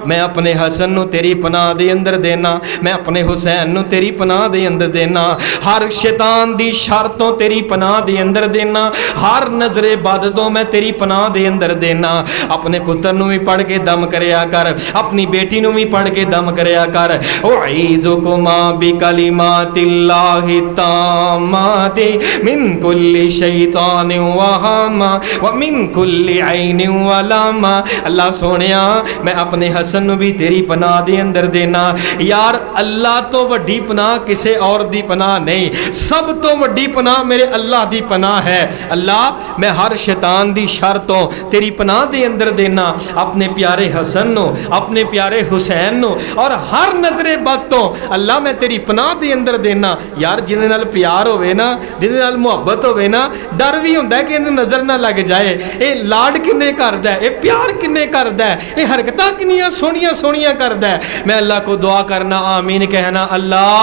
میں اپنے حسن نو تیری پناہ دے اندر دینا، میں اپنے حسین نو تیری پناہ دے اندر دینا، ہر شیطان دی شرطوں تیری پناہ دے اندر دینا، ہر نظر بد تو میں تیری پناہ دے اندر دینا۔ اپنے پتر نو بھی پڑھ کے دم کریا کر، اپنی بیٹی نو بھی پڑھ کے دم کریا کر اعیذکما بکلمات اللہ التامات من کل شیطان وہامہ ومن کل عین ولامہ۔ اللہ سونیا میں اپنے حسن نو بھی تیری پناہ دے اندر دینا۔ یار اللہ تو وڈی پناہ کسے اور دی پناہ نہیں، سب تو وڈی پناہ میرے اللہ دی پناہ ہے۔ اللہ میں ہر شیطان دی شرطوں تیری پناہ دے اندر دینا، اپنے پیارے حسن نو، اپنے پیارے حسین نو، اور ہر نظر بد تو اللہ میں تیری پناہ دے اندر دینا۔ یار جن نال پیار ہوئے نا، جن نال محبت ہوئے نا، ڈر بھی ہوندا ہے کہ انہیں نظر نہ لگ جائے، اے لاڈ کنے کردا ہے، اے پیار کنے کردا ہے، اے حرکتاں کنیاں سونیاں سونیاں کردا ہے۔ میں اللہ کو دعا کرنا، آمین کہنا، اللہ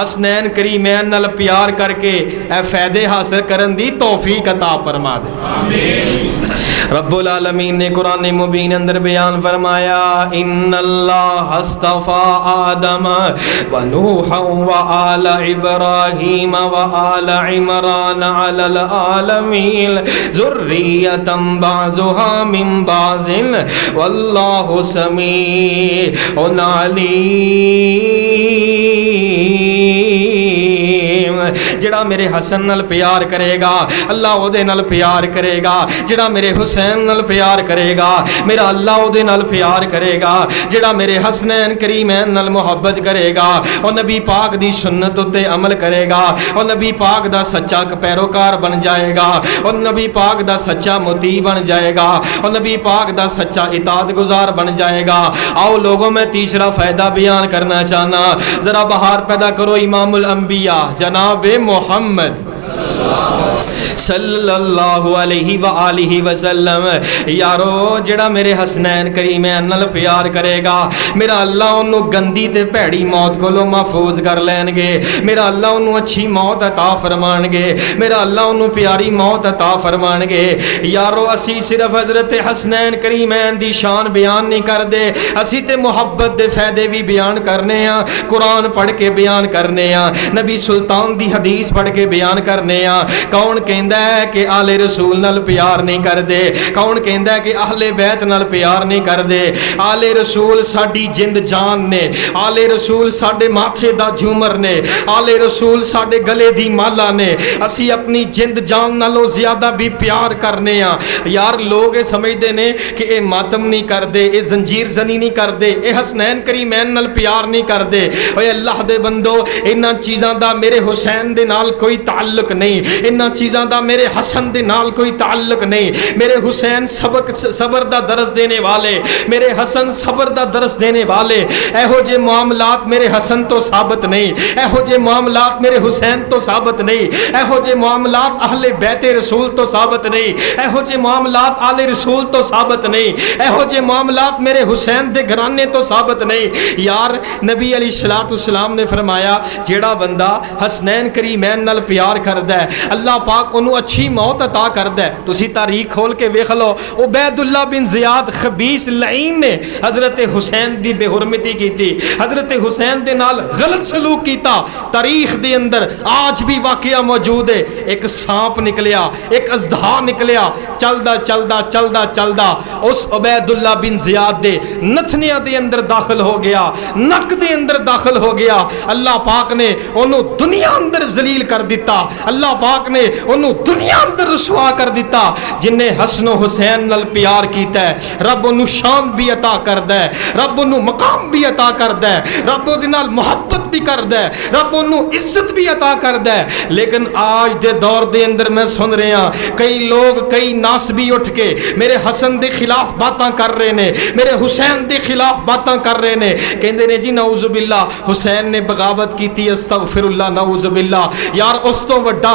حسنین کریمین نال پیار کر کے اے فائدے حاصل کرن دی توفیق عطا فرما دے۔ رب العالمین نے قرآن مبین اندر بیان فرمایا ان اللہ اصطفى آدم و نوحا و آل ابراہیم و آل عمران علی العالمین ذریتا بعضها من بعض واللہ سمیع علیم۔ جڑا میرے حسن نال پیار کرے گا اللہ او دے نال پیار کرے گا، جڑا میرے حسین نال پیار کرے گا میرا اللہ او دے نال پیار کرے گا، جڑا میرے حسنین کریمین نال محبت کرے گا اور نبی پاک دی سنت تے عمل کرے گا اور نبی پاک دا سچا پیروکار بن جائے گا اور نبی پاک دا سچا مطیع بن جائے گا اور نبی پاک دا سچا اطاعت گزار بن جائے گا۔ آؤ لوگوں میں تیسرا فائدہ بیان کرنا چاہنا، ذرا بہار پیدا کرو امام الانبیاء جناب محمد صلی اللہ علیہ وآلہ وسلم۔ یارو جڑا میرے حسنین کریمین نال پیار کرے گا میرا اللہ انہوں گندی تے پیڑی موت کو لو محفوظ کر لین گے، میرا اللہ انہوں اچھی موت عطا فرمان گے، میرا اللہ انہوں پیاری موت عطا فرمان گے۔ یارو اسی صرف حضرت حسنین کریمین دی شان بیان نہیں کر دے، اسی تے محبت دے فائدے بھی بیان کرنے ہیں، قرآن پڑھ کے بیان کرنے ہیں، نبی سلطان دی حدیث پڑھ کے بیان کرنے ہیں۔ کون کہندہ ہے کہ آل رسول نال پیار نہیں کر دے؟ کون کہندہ ہے کہ اہل بیت نال پیار نہیں کر دے؟ آل رسول ساڈی جند جان نے، آل رسول ساڈے ماتھے دا جھومر نے، آل رسول ساڈے گلے دی مالا نے، اسی اپنی جند جان نالوں زیادہ بھی پیار کرنے ہیں۔ یار لوگ یہ سمجھتے نے کہ اے ماتم نہیں کر دے، اے زنجیر زنی نہیں کر دے، اے حسنین کریمین نال پیار نہیں کر دے۔ اے اللہ دے بندو انہاں چیزاں دا میرے حسین دے نال کوئی تعلق نہیں، انہاں چیزاں دا میرے حسن دے نال کوئی تعلق نہیں۔ میرے حسین صبر دا درس دینے والے، میرے حسن صبر دا درس دینے والے، ایہو جے معاملات میرے حسن تو ثابت نہیں، ایہو جے معاملات میرے حسین تو ثابت نہیں، ایہو جے معاملات اہل بیت رسول تو ثابت نہیں، ایہو جے معاملات آل رسول تو ثابت نہیں، ایہو جے معاملات میرے حسین دے گھرانے تو ثابت نہیں۔ یار نبی علیہ الصلوۃ والسلام نے فرمایا جیڑا بندہ حسنین کریمین نال پیار کردا ہے اللہ پاک انہوں اچھی موت عطا کردا ہے۔ تسی تاریخ کھول کے ویکھ لو، عبید اللہ بن زیاد خبیث لعین نے حضرت حسین دی بے حرمتی کیتی، حضرت حسین دے نال غلط سلوک کیتا۔ تاریخ دے اندر آج بھی واقعہ موجود ہے، ایک سانپ نکلیا، ایک اژدہا نکلیا، چلدا چلدا چلدا چلدا اس عبید اللہ بن زیاد دے نتھنیاں دے اندر داخل ہو گیا، نک دے اندر داخل ہو گیا۔ اللہ پاک نے انہوں دنیا اندر ذلیل کر دیتا، اللہ پاک نے انہوں دنیا اندر رسوا کر دیتا۔ جن نے حسن و حسین نال پیار کیتا ہے رب انہوں شان بھی عطا کر دے، رب انہوں مقام بھی عطا کر دے، رب انہوں نال محبت بھی کر دے، رب انہوں عزت بھی عطا کر دے۔ لیکن آج دے دور دے اندر میں سن رہے ہیں کئی لوگ کئی ناسبی اٹھ کے میرے حسن دے خلاف باتاں کر رہے نے، میرے حسین دے خلاف باتاں کر رہے نے، کہندے نے جی نعوذ باللہ حسین نے بغاوت کیتی، استغفر اللہ نعوذ باللہ۔ یار اس تو وڈا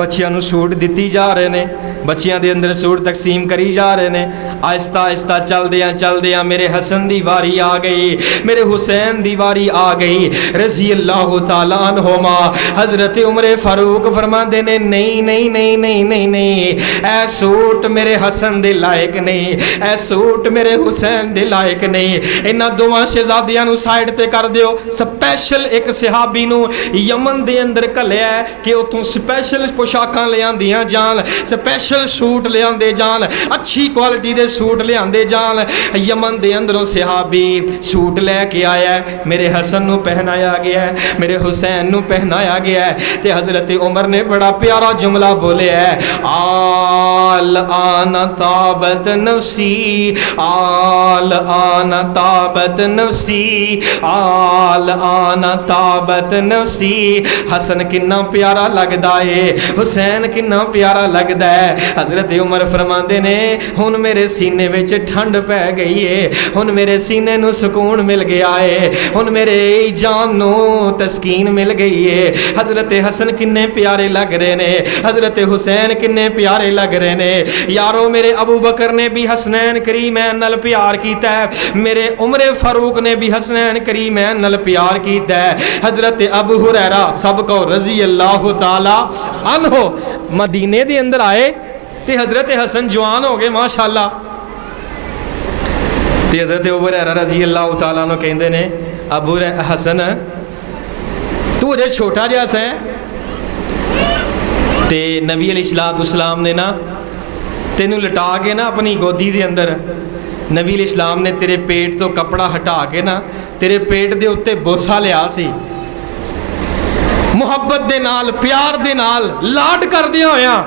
بچیاں نو سوٹ دتی جا رہے نے بچیاں دے اندر سوٹ تقسیم کری جا رہے نے آہستہ آہستہ چل دیاں میرے حسن دی واری آ گئی میرے حسین دی واری آ گئی رضی اللہ تعالیٰ عنہما حضرت عمر فاروق فرماندے نے نہیں نہیں نہیں نہیں نہیں نہیں اے سوٹ میرے حسن دے لائق نہیں اے سوٹ میرے حسین دے لائق نہیں انہاں دوواں شہزادیاں نو سائیڈ تے کر دیو سپیشل ایک صحابی نو یمن دے اندر کلیا ہے کہ اتوں سپیشل پوشاکاں لے آندیاں جان سپیشل سوٹ لے آندے جان اچھی کوالٹی دے سوٹ لے آندے جان یمن دے اندروں صحابی سوٹ لے کے آیا ہے میرے حسن نو پہنایا گیا ہے میرے حسین نو پہنایا گیا ہے تے حضرت عمر نے بڑا پیارا جملہ بولے ہے آل آنا تابت نفسی آل آنا تابت نفسی آل آنا تابت نفسی حسن کنا پیارا لگدا ہے حسین کنا پیارا لگدا ہے حضرت عمر فرماندے نے ہن میرے سینے وچ ٹھنڈ پہ گئی ہے ہن میرے سینے نو سکون مل گیا ہے ہن میرے جان نو تسکین مل گئی ہے حضرت حسن کنے پیارے لگ رہے نے حضرت حسین کنے پیارے لگ رہے نے یارو میرے ابو بکر نے بھی حسنین کریمین نال پیار کیتا ہے میرے عمر فاروق نے بھی حسنین کریمین نال پیار کیتا ہے حضرت ابو ہریرہ سب کو رضی اللہ تعالی عنہ مدینے دے اندر آئے تے حضرت حسن جوان ہو گئے ماشاءاللہ تے حضرت ابو ہریرہ رضی اللہ تعالیٰ عنہ کہندے نے ابو حسن تو اجے چھوٹا جیسا ہے تے نبی علیہ السلام نے نا تینوں لٹا کے نا اپنی گودی دے اندر نبی علیہ السلام نے تیرے پیٹ تو کپڑا ہٹا کے نا تیرے پیٹ دے اتے بوسا لیا سی محبت دے نال پیار دے نال لاڈ کر دیا ہویا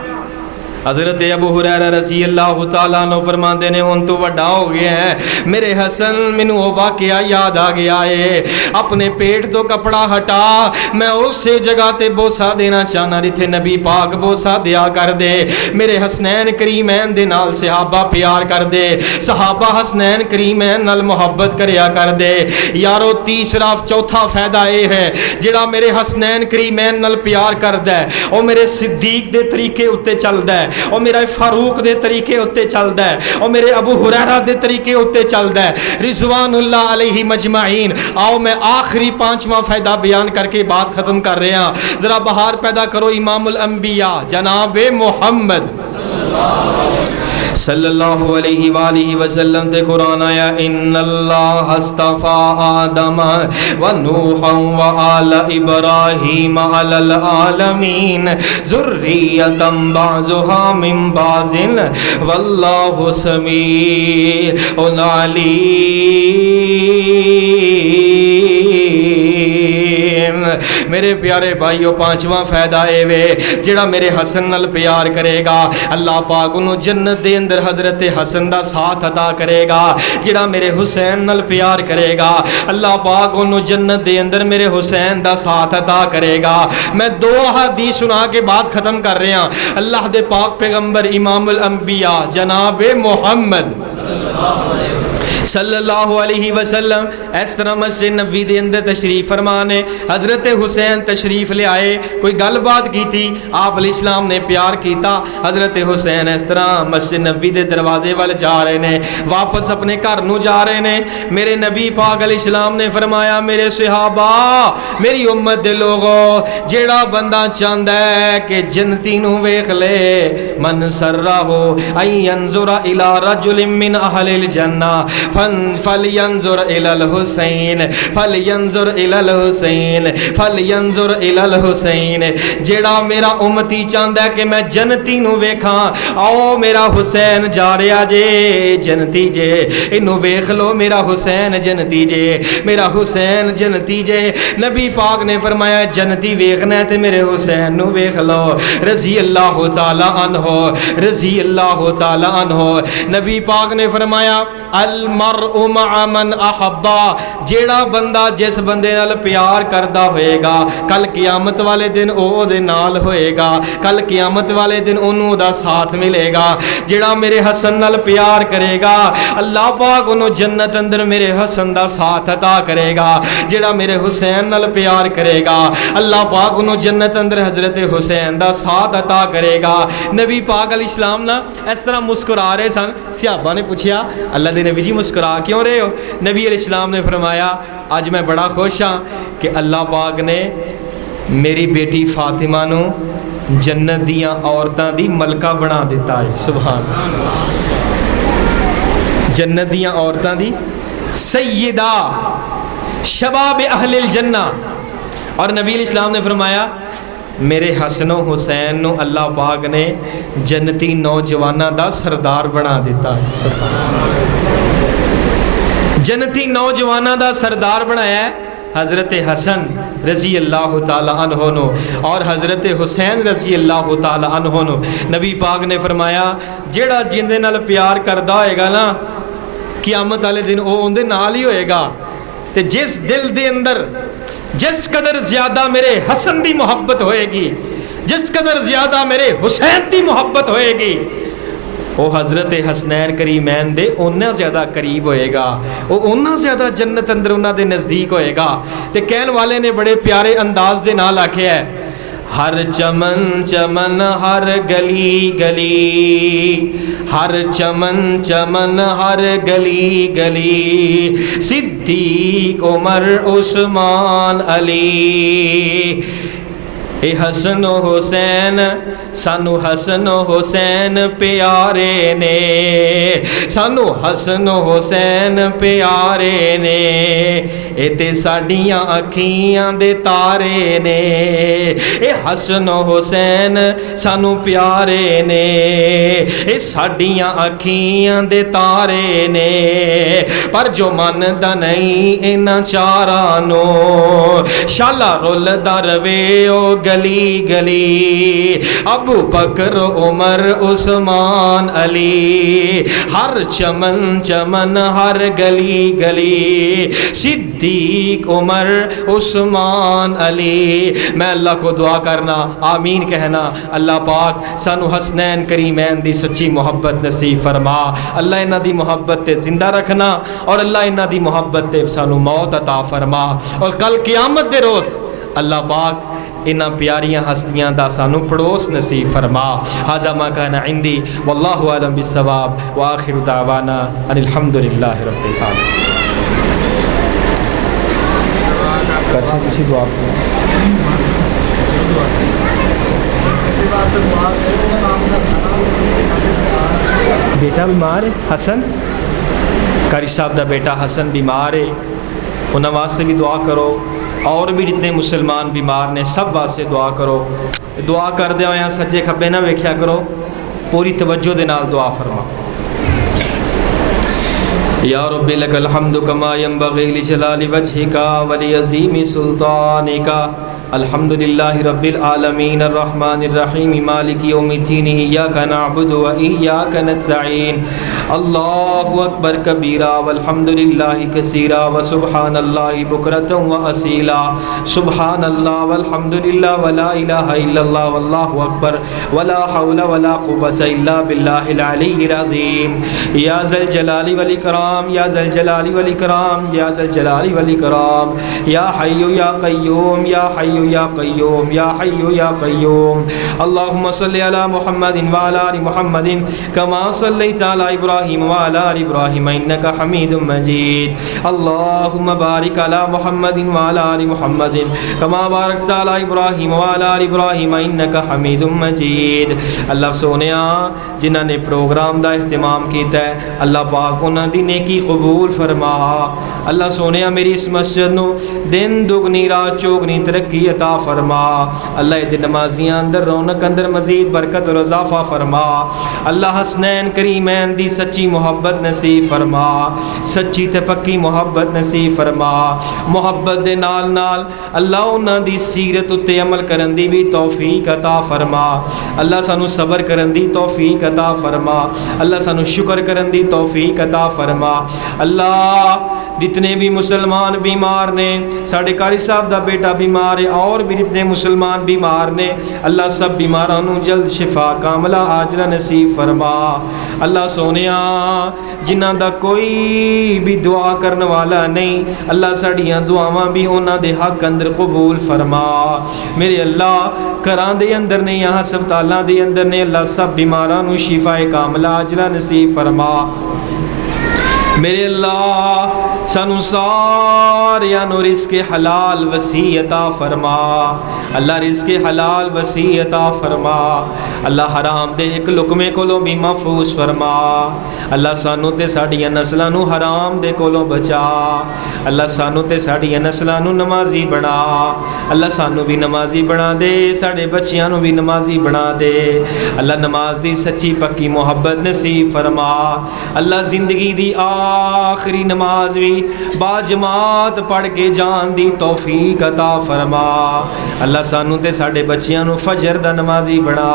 حضرت ابو ہریرہ رضی اللہ تعالیٰ عنہ فرماندے نے ہن تو وڈا ہو گیا ہے میرے حسن مینوں وہ واقعہ یاد آ گیا ہے اپنے پیٹ تو کپڑا ہٹا میں اسی جگہ تے بوسا دینا چاہنا جتھے نبی پاک بوسا دیا کر دے میرے حسنین کریمین دے نال صحابہ پیار کر دے صحابہ حسنین کریمین نال محبت کریا کر دے یارو تیسرا چوتھا فائدہ اے ہے جڑا میرے حسنین کریمین نال پیار کردا ہے او میرے صدیق دے طریقے اتے چلدا ہے او میرا فاروق دے طریقے اتے چلدا ہے او میرے ابو ہریرہ دے طریقے اتے چلدا ہے رضوان اللہ علیہ مجمعین آؤ میں آخری پانچواں فائدہ بیان کر کے بات ختم کر رہے ہیں ذرا بہار پیدا کرو امام الانبیاء جناب محمد صلی اللہ علیہ وآلہ وسلم تے قرآن آیا ان اللہ اصطفى آدم و نوحا و آل ابراہیم علی العالمین ذریتا بعضها من بعض واللہ سمیع علیم میرے پیارے بھائیو پانچواں فائدہ اے وے جڑا میرے حسن نال پیار کرے گا اللہ پاک انہوں جنت دے اندر حضرت حسن دا ساتھ عطا کرے گا جڑا میرے حسین نال پیار کرے گا اللہ پاک انہوں جنت دے اندر میرے حسین دا ساتھ عطا کرے گا میں دو حدیث سنا کے بات ختم کر رہے ہیں اللہ دے پاک پیغمبر امام الانبیاء جناب محمد صلی اللہ علیہ وسلم اس طرح مسجد نبی دے اندر تشریف فرمانے حضرت حسین تشریف لے آئے کوئی گل بات کی تھی آپ علیہ السلام نے پیار کیتا حضرت حسین اس طرح مسجد نبی دے دروازے والے جا رہے نے واپس اپنے گھر نو جا رہے نے میرے نبی پاک علیہ السلام نے فرمایا میرے صحابہ میری امت دے لوگوں جیڑا بندہ چاہندا ہے کہ جنتی نو ویکھ لے من سرہو ان ينظر الى رجل من اہل الجنہ فلینظر الی الحسین فلینظر الی الحسین فلینظر الی الحسین جیڑا میرا امتی چاہندا ہے کہ میں جنتی نو ویکھاں آؤ میرا حسین جا رہا جے جنتی جے انو ویکھ لو میرا حسین جنتی جے میرا حسین جنتی جے نبی پاک نے فرمایا جنتی ویکھنا ہے تے میرے حسین نو ویکھ لو رضی اللہ تعالی عنہ رضی اللہ تعالی عنہ نبی پاک نے فرمایا المرء مع من احبا جیڑا بندہ جس بندے نال پیار کردا ہوئے گا کل قیامت والے دن او دے نال ہوئے گا کل قیامت والے دن انہوں دا ساتھ ملے گا جیڑا میرے حسن نال پیار کرے گا اللہ پاک انہوں جنت اندر میرے حسن دا ساتھ عطا کرے گا جیڑا میرے حسین نال پیار کرے گا اللہ پاک انہوں جنت اندر حضرت حسین دا ساتھ عطا کرے گا نبی پاک علیہ السلام نا اس طرح مسکرا رہے سن صحابہ نے پوچھا اللہ دے نبی جی مسکرا کیوں رہے ہو نبی علیہ السلام نے فرمایا آج میں بڑا خوش ہاں کہ اللہ پاک نے میری بیٹی فاطمہ نو جنت دیاں عورتاں دی ملکہ بنا دیتا ہے سبحان جنت دیاں عورتاں دی سیدہ شباب اہل الجنہ اور نبی علیہ السلام نے فرمایا میرے حسن و حسین نو اللہ پاک نے جنتی نوجوانہ دا سردار بنا دیتا ہے سبحان جنتی نوجوانہ دا سردار بنایا ہے حضرت حسن رضی اللہ تعالی عنہ نو اور حضرت حسین رضی اللہ تعالی عنہ نو نبی پاک نے فرمایا جیڑا جندے نال پیار کردا ہوئے گا نا قیامت والے دن او اندے نال ہی ہوئے گا تے جس دل دے اندر جس قدر زیادہ میرے حسن دی محبت ہوئے گی جس قدر زیادہ میرے حسین دی محبت ہوئے گی وہ حضرت حسنین کریمین دے اونا زیادہ قریب ہوئے گا وہ اونا زیادہ جنت اندر اونا دے نزدیک ہوئے گا تے کہن والے نے بڑے پیارے انداز دے نال آکھے ہے ہر چمن چمن ہر گلی گلی ہر چمن چمن ہر گلی گلی صدیق عمر عثمان علی اے حسن و حسین سانو حسن و حسین پیارے نے سانو حسن و حسین پیارے نے اے تے ساڈیاں اکھیاں دے تارے نے اے حسن و حسین سانو پیارے نے اے ساڈیاں اکھیاں دے تارے نے پر جو مندا نہیں انہاں چاراں نو شالا رلدا روے او گلی گلی ابو بکر عمر عثمان علی ہر چمن چمن ہر گلی گلی صدیق عمر عثمان علی میں اللہ کو دعا کرنا آمین کہنا اللہ پاک سانو حسنین کریمین دی سچی محبت نصیب فرما اللہ انہاں دی محبت تے زندہ رکھنا اور اللہ انہاں دی محبت تے سانو موت عطا فرما اور کل قیامت دے روز اللہ پاک انہاں پیاریاں ہستیاں دا سانو پڑوس نصیب فرما ھذا ما کان عندی واللہ اعلم بالصواب وآخر دعوانا ان الحمدللہ رب العالمین کر سے کسی دعا بیٹا بیمار ہے حسن قاری صاحب دا بیٹا حسن بیمار ہے انہاں واسطے بھی دعا کرو اور بھی جتنے مسلمان بیمار نے سب واسطے دعا کرو دعا کر دے ہویا سچے کھبے نہ ویکھیا کرو پوری توجہ دے نال دعا فرما یا رب لک الحمد کما ينبغي لجلال وجهك ولعظیم سلطانك الحمد للہ رب العالمین الرحمن الرحیم مالک یوم الدین ایاک نعبد و ایاک نستعین اللہ اکبر کبیرا والحمد للہ کثیرا وسبحان اللہ بکرتا و اصیلا سبحان اللہ والحمد للہ ولا الہ الا اللہ واللہ اکبر ولا حول ولا قوة الا باللہ العلی العظیم یا ذا الجلال والاکرام یا ذا الجلال والاکرام یا ذا الجلال والاکرام یا حی یا قیوم یا حی یا قیوم یا حی یا قیوم اللہم صلی علی محمد وعلی آل محمد کما صلیت علی ابراہیم وعلی آل ابراہیم انکا حمید مجید اللہم بارک علی محمد وعلی آل محمد کما بارکت علی ابراہیم وعلی آل ابراہیم انکا حمید مجید اللہ سونیا جنہاں نے پروگرام دا اہتمام کیتا ہے اللہ پاک انہاں دی نیکی قبول فرما اللہ سونیا میری اس مسجد نو دن دگنی رات چوگنی ترقی خوشی عطا فرما اللہ دے نمازیاں اندر رونق اندر مزید برکت اور اضافہ فرما اللہ حسنین کریمین دی سچی محبت نصیب فرما سچی تے پکی محبت نصیب فرما محبت دے نال نال اللہ انہاں دی سیرت اتے عمل کرن دی بھی توفیق عطا فرما اللہ سانو صبر کرن دی توفیق عطا فرما اللہ سانو شکر کرن دی توفیق عطا فرما اللہ جتنے بھی مسلمان بیمار نے ساڑھے قاری صاحب دا بیٹا بیمار ہے اور بھی جتنے مسلمان بیمار نے اللہ سب بیمارانوں جلد شفا کاملہ عاجلہ نصیب فرما اللہ سونیا جنہ دا کوئی بھی دعا کرنے والا نہیں اللہ ساڑیاں دعاواں بھی ہونا دے حق اندر قبول فرما میرے اللہ کران دے اندر نے یہاں ہسپتالاں دے اندر نے اللہ سب بیمارانوں شفا کاملہ عاجلہ نصیب فرما میرے اللہ سانو ساریاں نو رزق حلال وسیع عطا فرما اللہ رزق حلال وسیع عطا فرما اللہ حرام دے ایک لقمے کولوں بھی محفوظ فرما اللہ سانو تے ساڈیاں نسلاں نو حرام دے کولوں بچا اللہ سانو تے ساڈیاں نسلاں نو نمازی بنا اللہ سانو بھی نمازی بنا دے ساڈے بچیاں نو بھی نمازی بنا دے اللہ نماز دی سچی پکی محبت نصیب فرما اللہ زندگی دی آخری نماز بھی با جماعت پڑھ کے جان دی توفیق عطا فرما اللہ سانو تے ساڈے بچیاں نو فجر دا نمازی بنا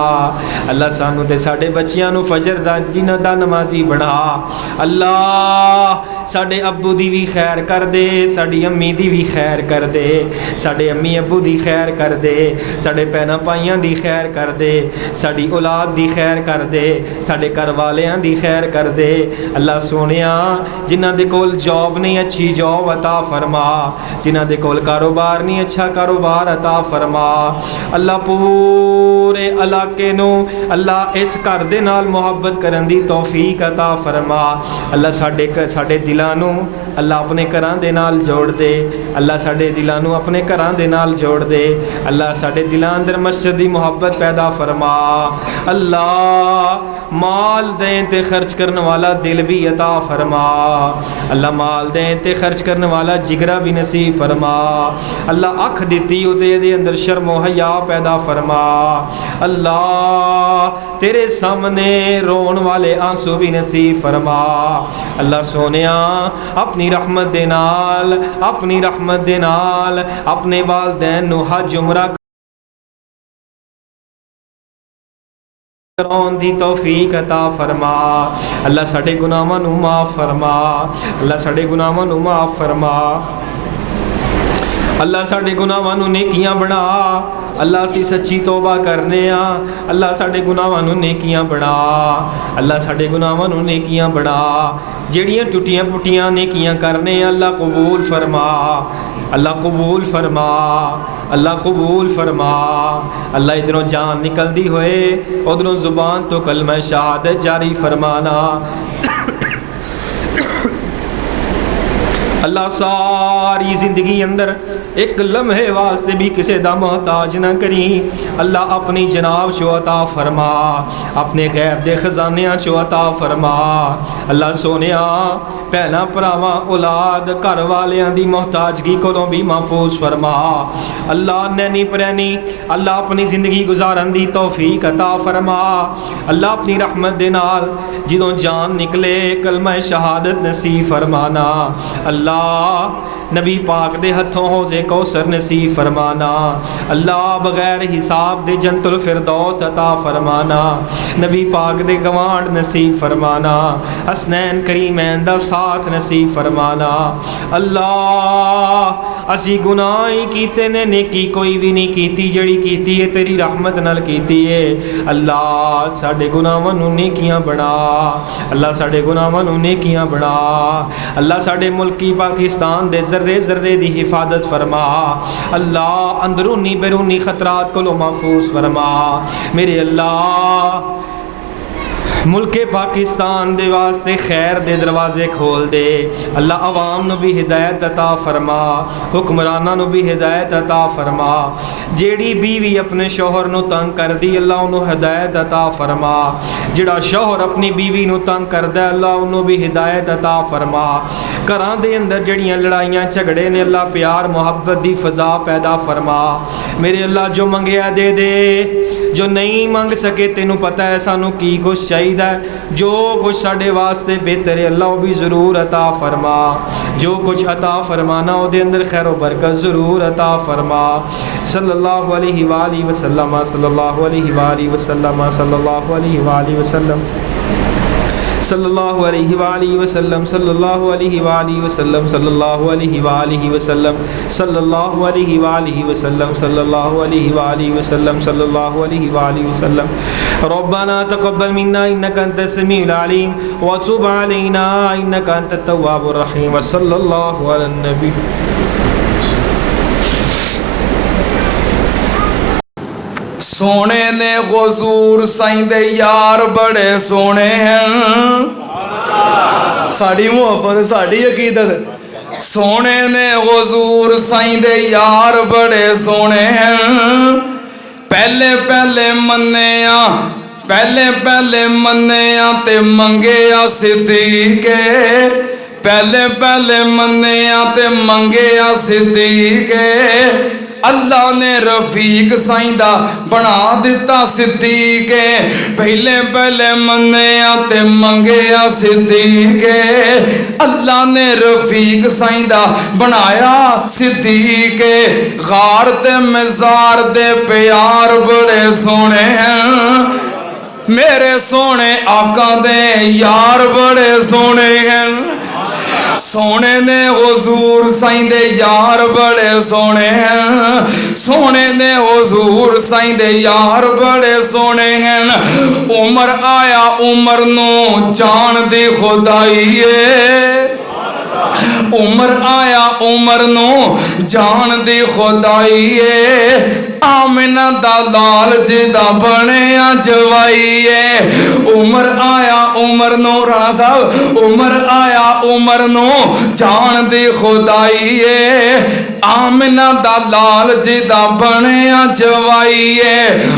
اللہ سانو تے ساڈے بچیاں نو فجر دا دن دا نمازی بنا اللہ ساڈے ابو دی بھی خیر کر دے ساڈی امی دی بھی خیر کر دے ساڈے امی ابو دی خیر کر دے ساڈے بہناں بھائیاں دی خیر کر دے ساڈی اولاد دی خیر کر دے ساڈے گھر والیاں دی خیر کر دے اللہ سونیا جنہ دے کول جاب نہیں اچھی جاب عطا فرما جنہ دے کول کاروبار نہیں اچھا کاروبار عطا فرما اللہ پورے علاقے نو اللہ اس گھر دے نال محبت کرن دی توفیق عطا فرما اللہ ساڈے دلاں نو اللہ اپنے گھراں دے نال جوڑ دے اللہ ساڈے دلاں نو اپنے گھراں دے نال جوڑ دے اللہ ساڈے دلاں اندر مسجد دی محبت پیدا فرما اللہ مال دیں تے خرچ کرنے والا دل بھی عطا فرما اللہ مال دیں تے خرچ کرنے والا جگرہ بھی نصیب فرما اللہ اکھ دیتی ہوتے دے اندر شرم و حیا پیدا فرما اللہ تیرے سامنے رون والے آنسو بھی نصیب فرما اللہ سونیا اپنی رحمت دے نال اپنے والدین نو حج عمرہ کرون دی توفیق عطا فرما اللہ ساڈے گناہاں نو معاف فرما اللہ ساڈے گناہاں نو معاف فرما اللہ ساڈے گناہاں نو نیکیاں بنا اللہ اسی سچی توبہ کرنے اللہ ساڈے گناہاں نو نیکیاں بنا اللہ ساڈے گناہاں نو نیکیاں بنا جیڑیاں ٹوٹیاں پٹیاں نیکیاں کرنے اللہ قبول فرما اللہ قبول فرما اللہ قبول فرما اللہ ادھروں جان نکل دی ہوئے ادھروں زبان تو کلمہ شہادت جاری فرمانا اللہ ساری زندگی اندر ایک لمحے واسطے بھی کسی دا محتاج نہ کری اللہ اپنی جناب چو عطا فرما اپنے غیب دے خزانیاں چو عطا فرما اللہ سونیا پہلا پراواں اولاد گھر والیاں دی محتاجگی کولوں بھی محفوظ فرما اللہ نینی پرینی اللہ اپنی زندگی گزارن دی توفیق عطا فرما اللہ اپنی رحمت دے نال جدوں جان نکلے کلمہ شہادت نصیب فرمانا اللہ نبی پاک دے ہتھوں حوضے کوثر نصیب فرمانا اللہ بغیر حساب دے جنت الفردوس عطا فرمانا نبی پاک دے گوانڈ نصیب فرمانا حسنین کریمین دا ساتھ نصیب فرمانا اللہ اسی گناہی کیتے نے نیکی کوئی بھی نہیں کیتی جڑی کیتی ہے تیری رحمت نال کیتی ہے اللہ ساڈے گناہاں نو نیکیاں بنا اللہ ساڈے گناہاں نو نیکیاں بنا اللہ ساڈے ملکی پاکستان دے ذرے ذرے دی حفاظت فرما اللہ اندرونی بیرونی خطرات کو محفوظ فرما میرے اللہ ملک پاکستان دے واسطے خیر دے دروازے کھول دے اللہ، عوام نو بھی ہدایت عطا فرما، حکمراناں نو بھی ہدایت عطا فرما، جیڑی بیوی اپنے شوہر نو تنگ کر دی اللہ انہوں ہدایت عطا فرما، جڑا شوہر اپنی بیوی نو تنگ کردا ہے اللہ انہوں بھی ہدایت عطا فرما، گھراں دے اندر جڑیاں لڑائیاں جھگڑے نے اللہ پیار محبت دی فضا پیدا فرما، میرے اللہ جو منگیا دے دے، جو نہیں منگ سکے تینوں پتہ ہے سانوں کی کچھ چاہیے، جو کچھ ساڈے واسطے بہتر ہے اللہ وہ بھی ضرور عطا فرما، جو کچھ عطا فرمانا وہ دے اندر خیر و برکت ضرور عطا فرما، صلی اللہ علیہ وآلہ وسلم، صلی اللہ علیہ وآلہ وسلم، صلی اللہ علیہ وآلہ وسلم، صلی اللہ علیہ وآلہ وسلم، صلی اللہ علیہ وآلہ وسلم، صلی اللہ علیہ وآلہ وسلم، صلی اللہ علیہ وآلہ وسلم، صلی اللہ علیہ وآلہ وسلم، صلی اللہ علیہ وآلہ وسلم۔ ربنا تقبل منا انك انت السميع العليم وتب علينا انك انت التواب الرحيم وصلى الله على النبي۔ سونے نے حضور سائیں دے یار بڑے سونے ہیں، ساڑی محبت ساڑی عقیدت، سونے نے حضور سائیں دے یار بڑے سونے ہیں، پہلے پہلے منیا پہلے منیا تے منگیا صدیقے، پہلے پہلے منیا تے منگیا صدیقے، اللہ نے رفیق سائیں دا بنا دیتا صدیقے، پہلے پہلے منیا تے منگیا صدیقے، اللہ نے رفیق سائیں دا بنایا صدیقے، غار تے مزار دے پیار بڑے سونے ہیں، میرے سونے آقا دے یار بڑے سونے ہیں، سونے نے حضور سائیں دے یار بڑے سونے ہیں، سونے نے حضور سائیں دے یار بڑے سونے ہیں، عمر آیا عمر نو جان دی خدائی ہے، عمر آیا عمر نو جان دی خدائی ہے، آمنہ دا لال جدا بنیا جوائی ہے، عمر آیا عمر نو رانا صاحب، عمر آیا عمر نو جان دی خدائی ہے، آمنہ دا لال جدا بنیا جوائی ہے،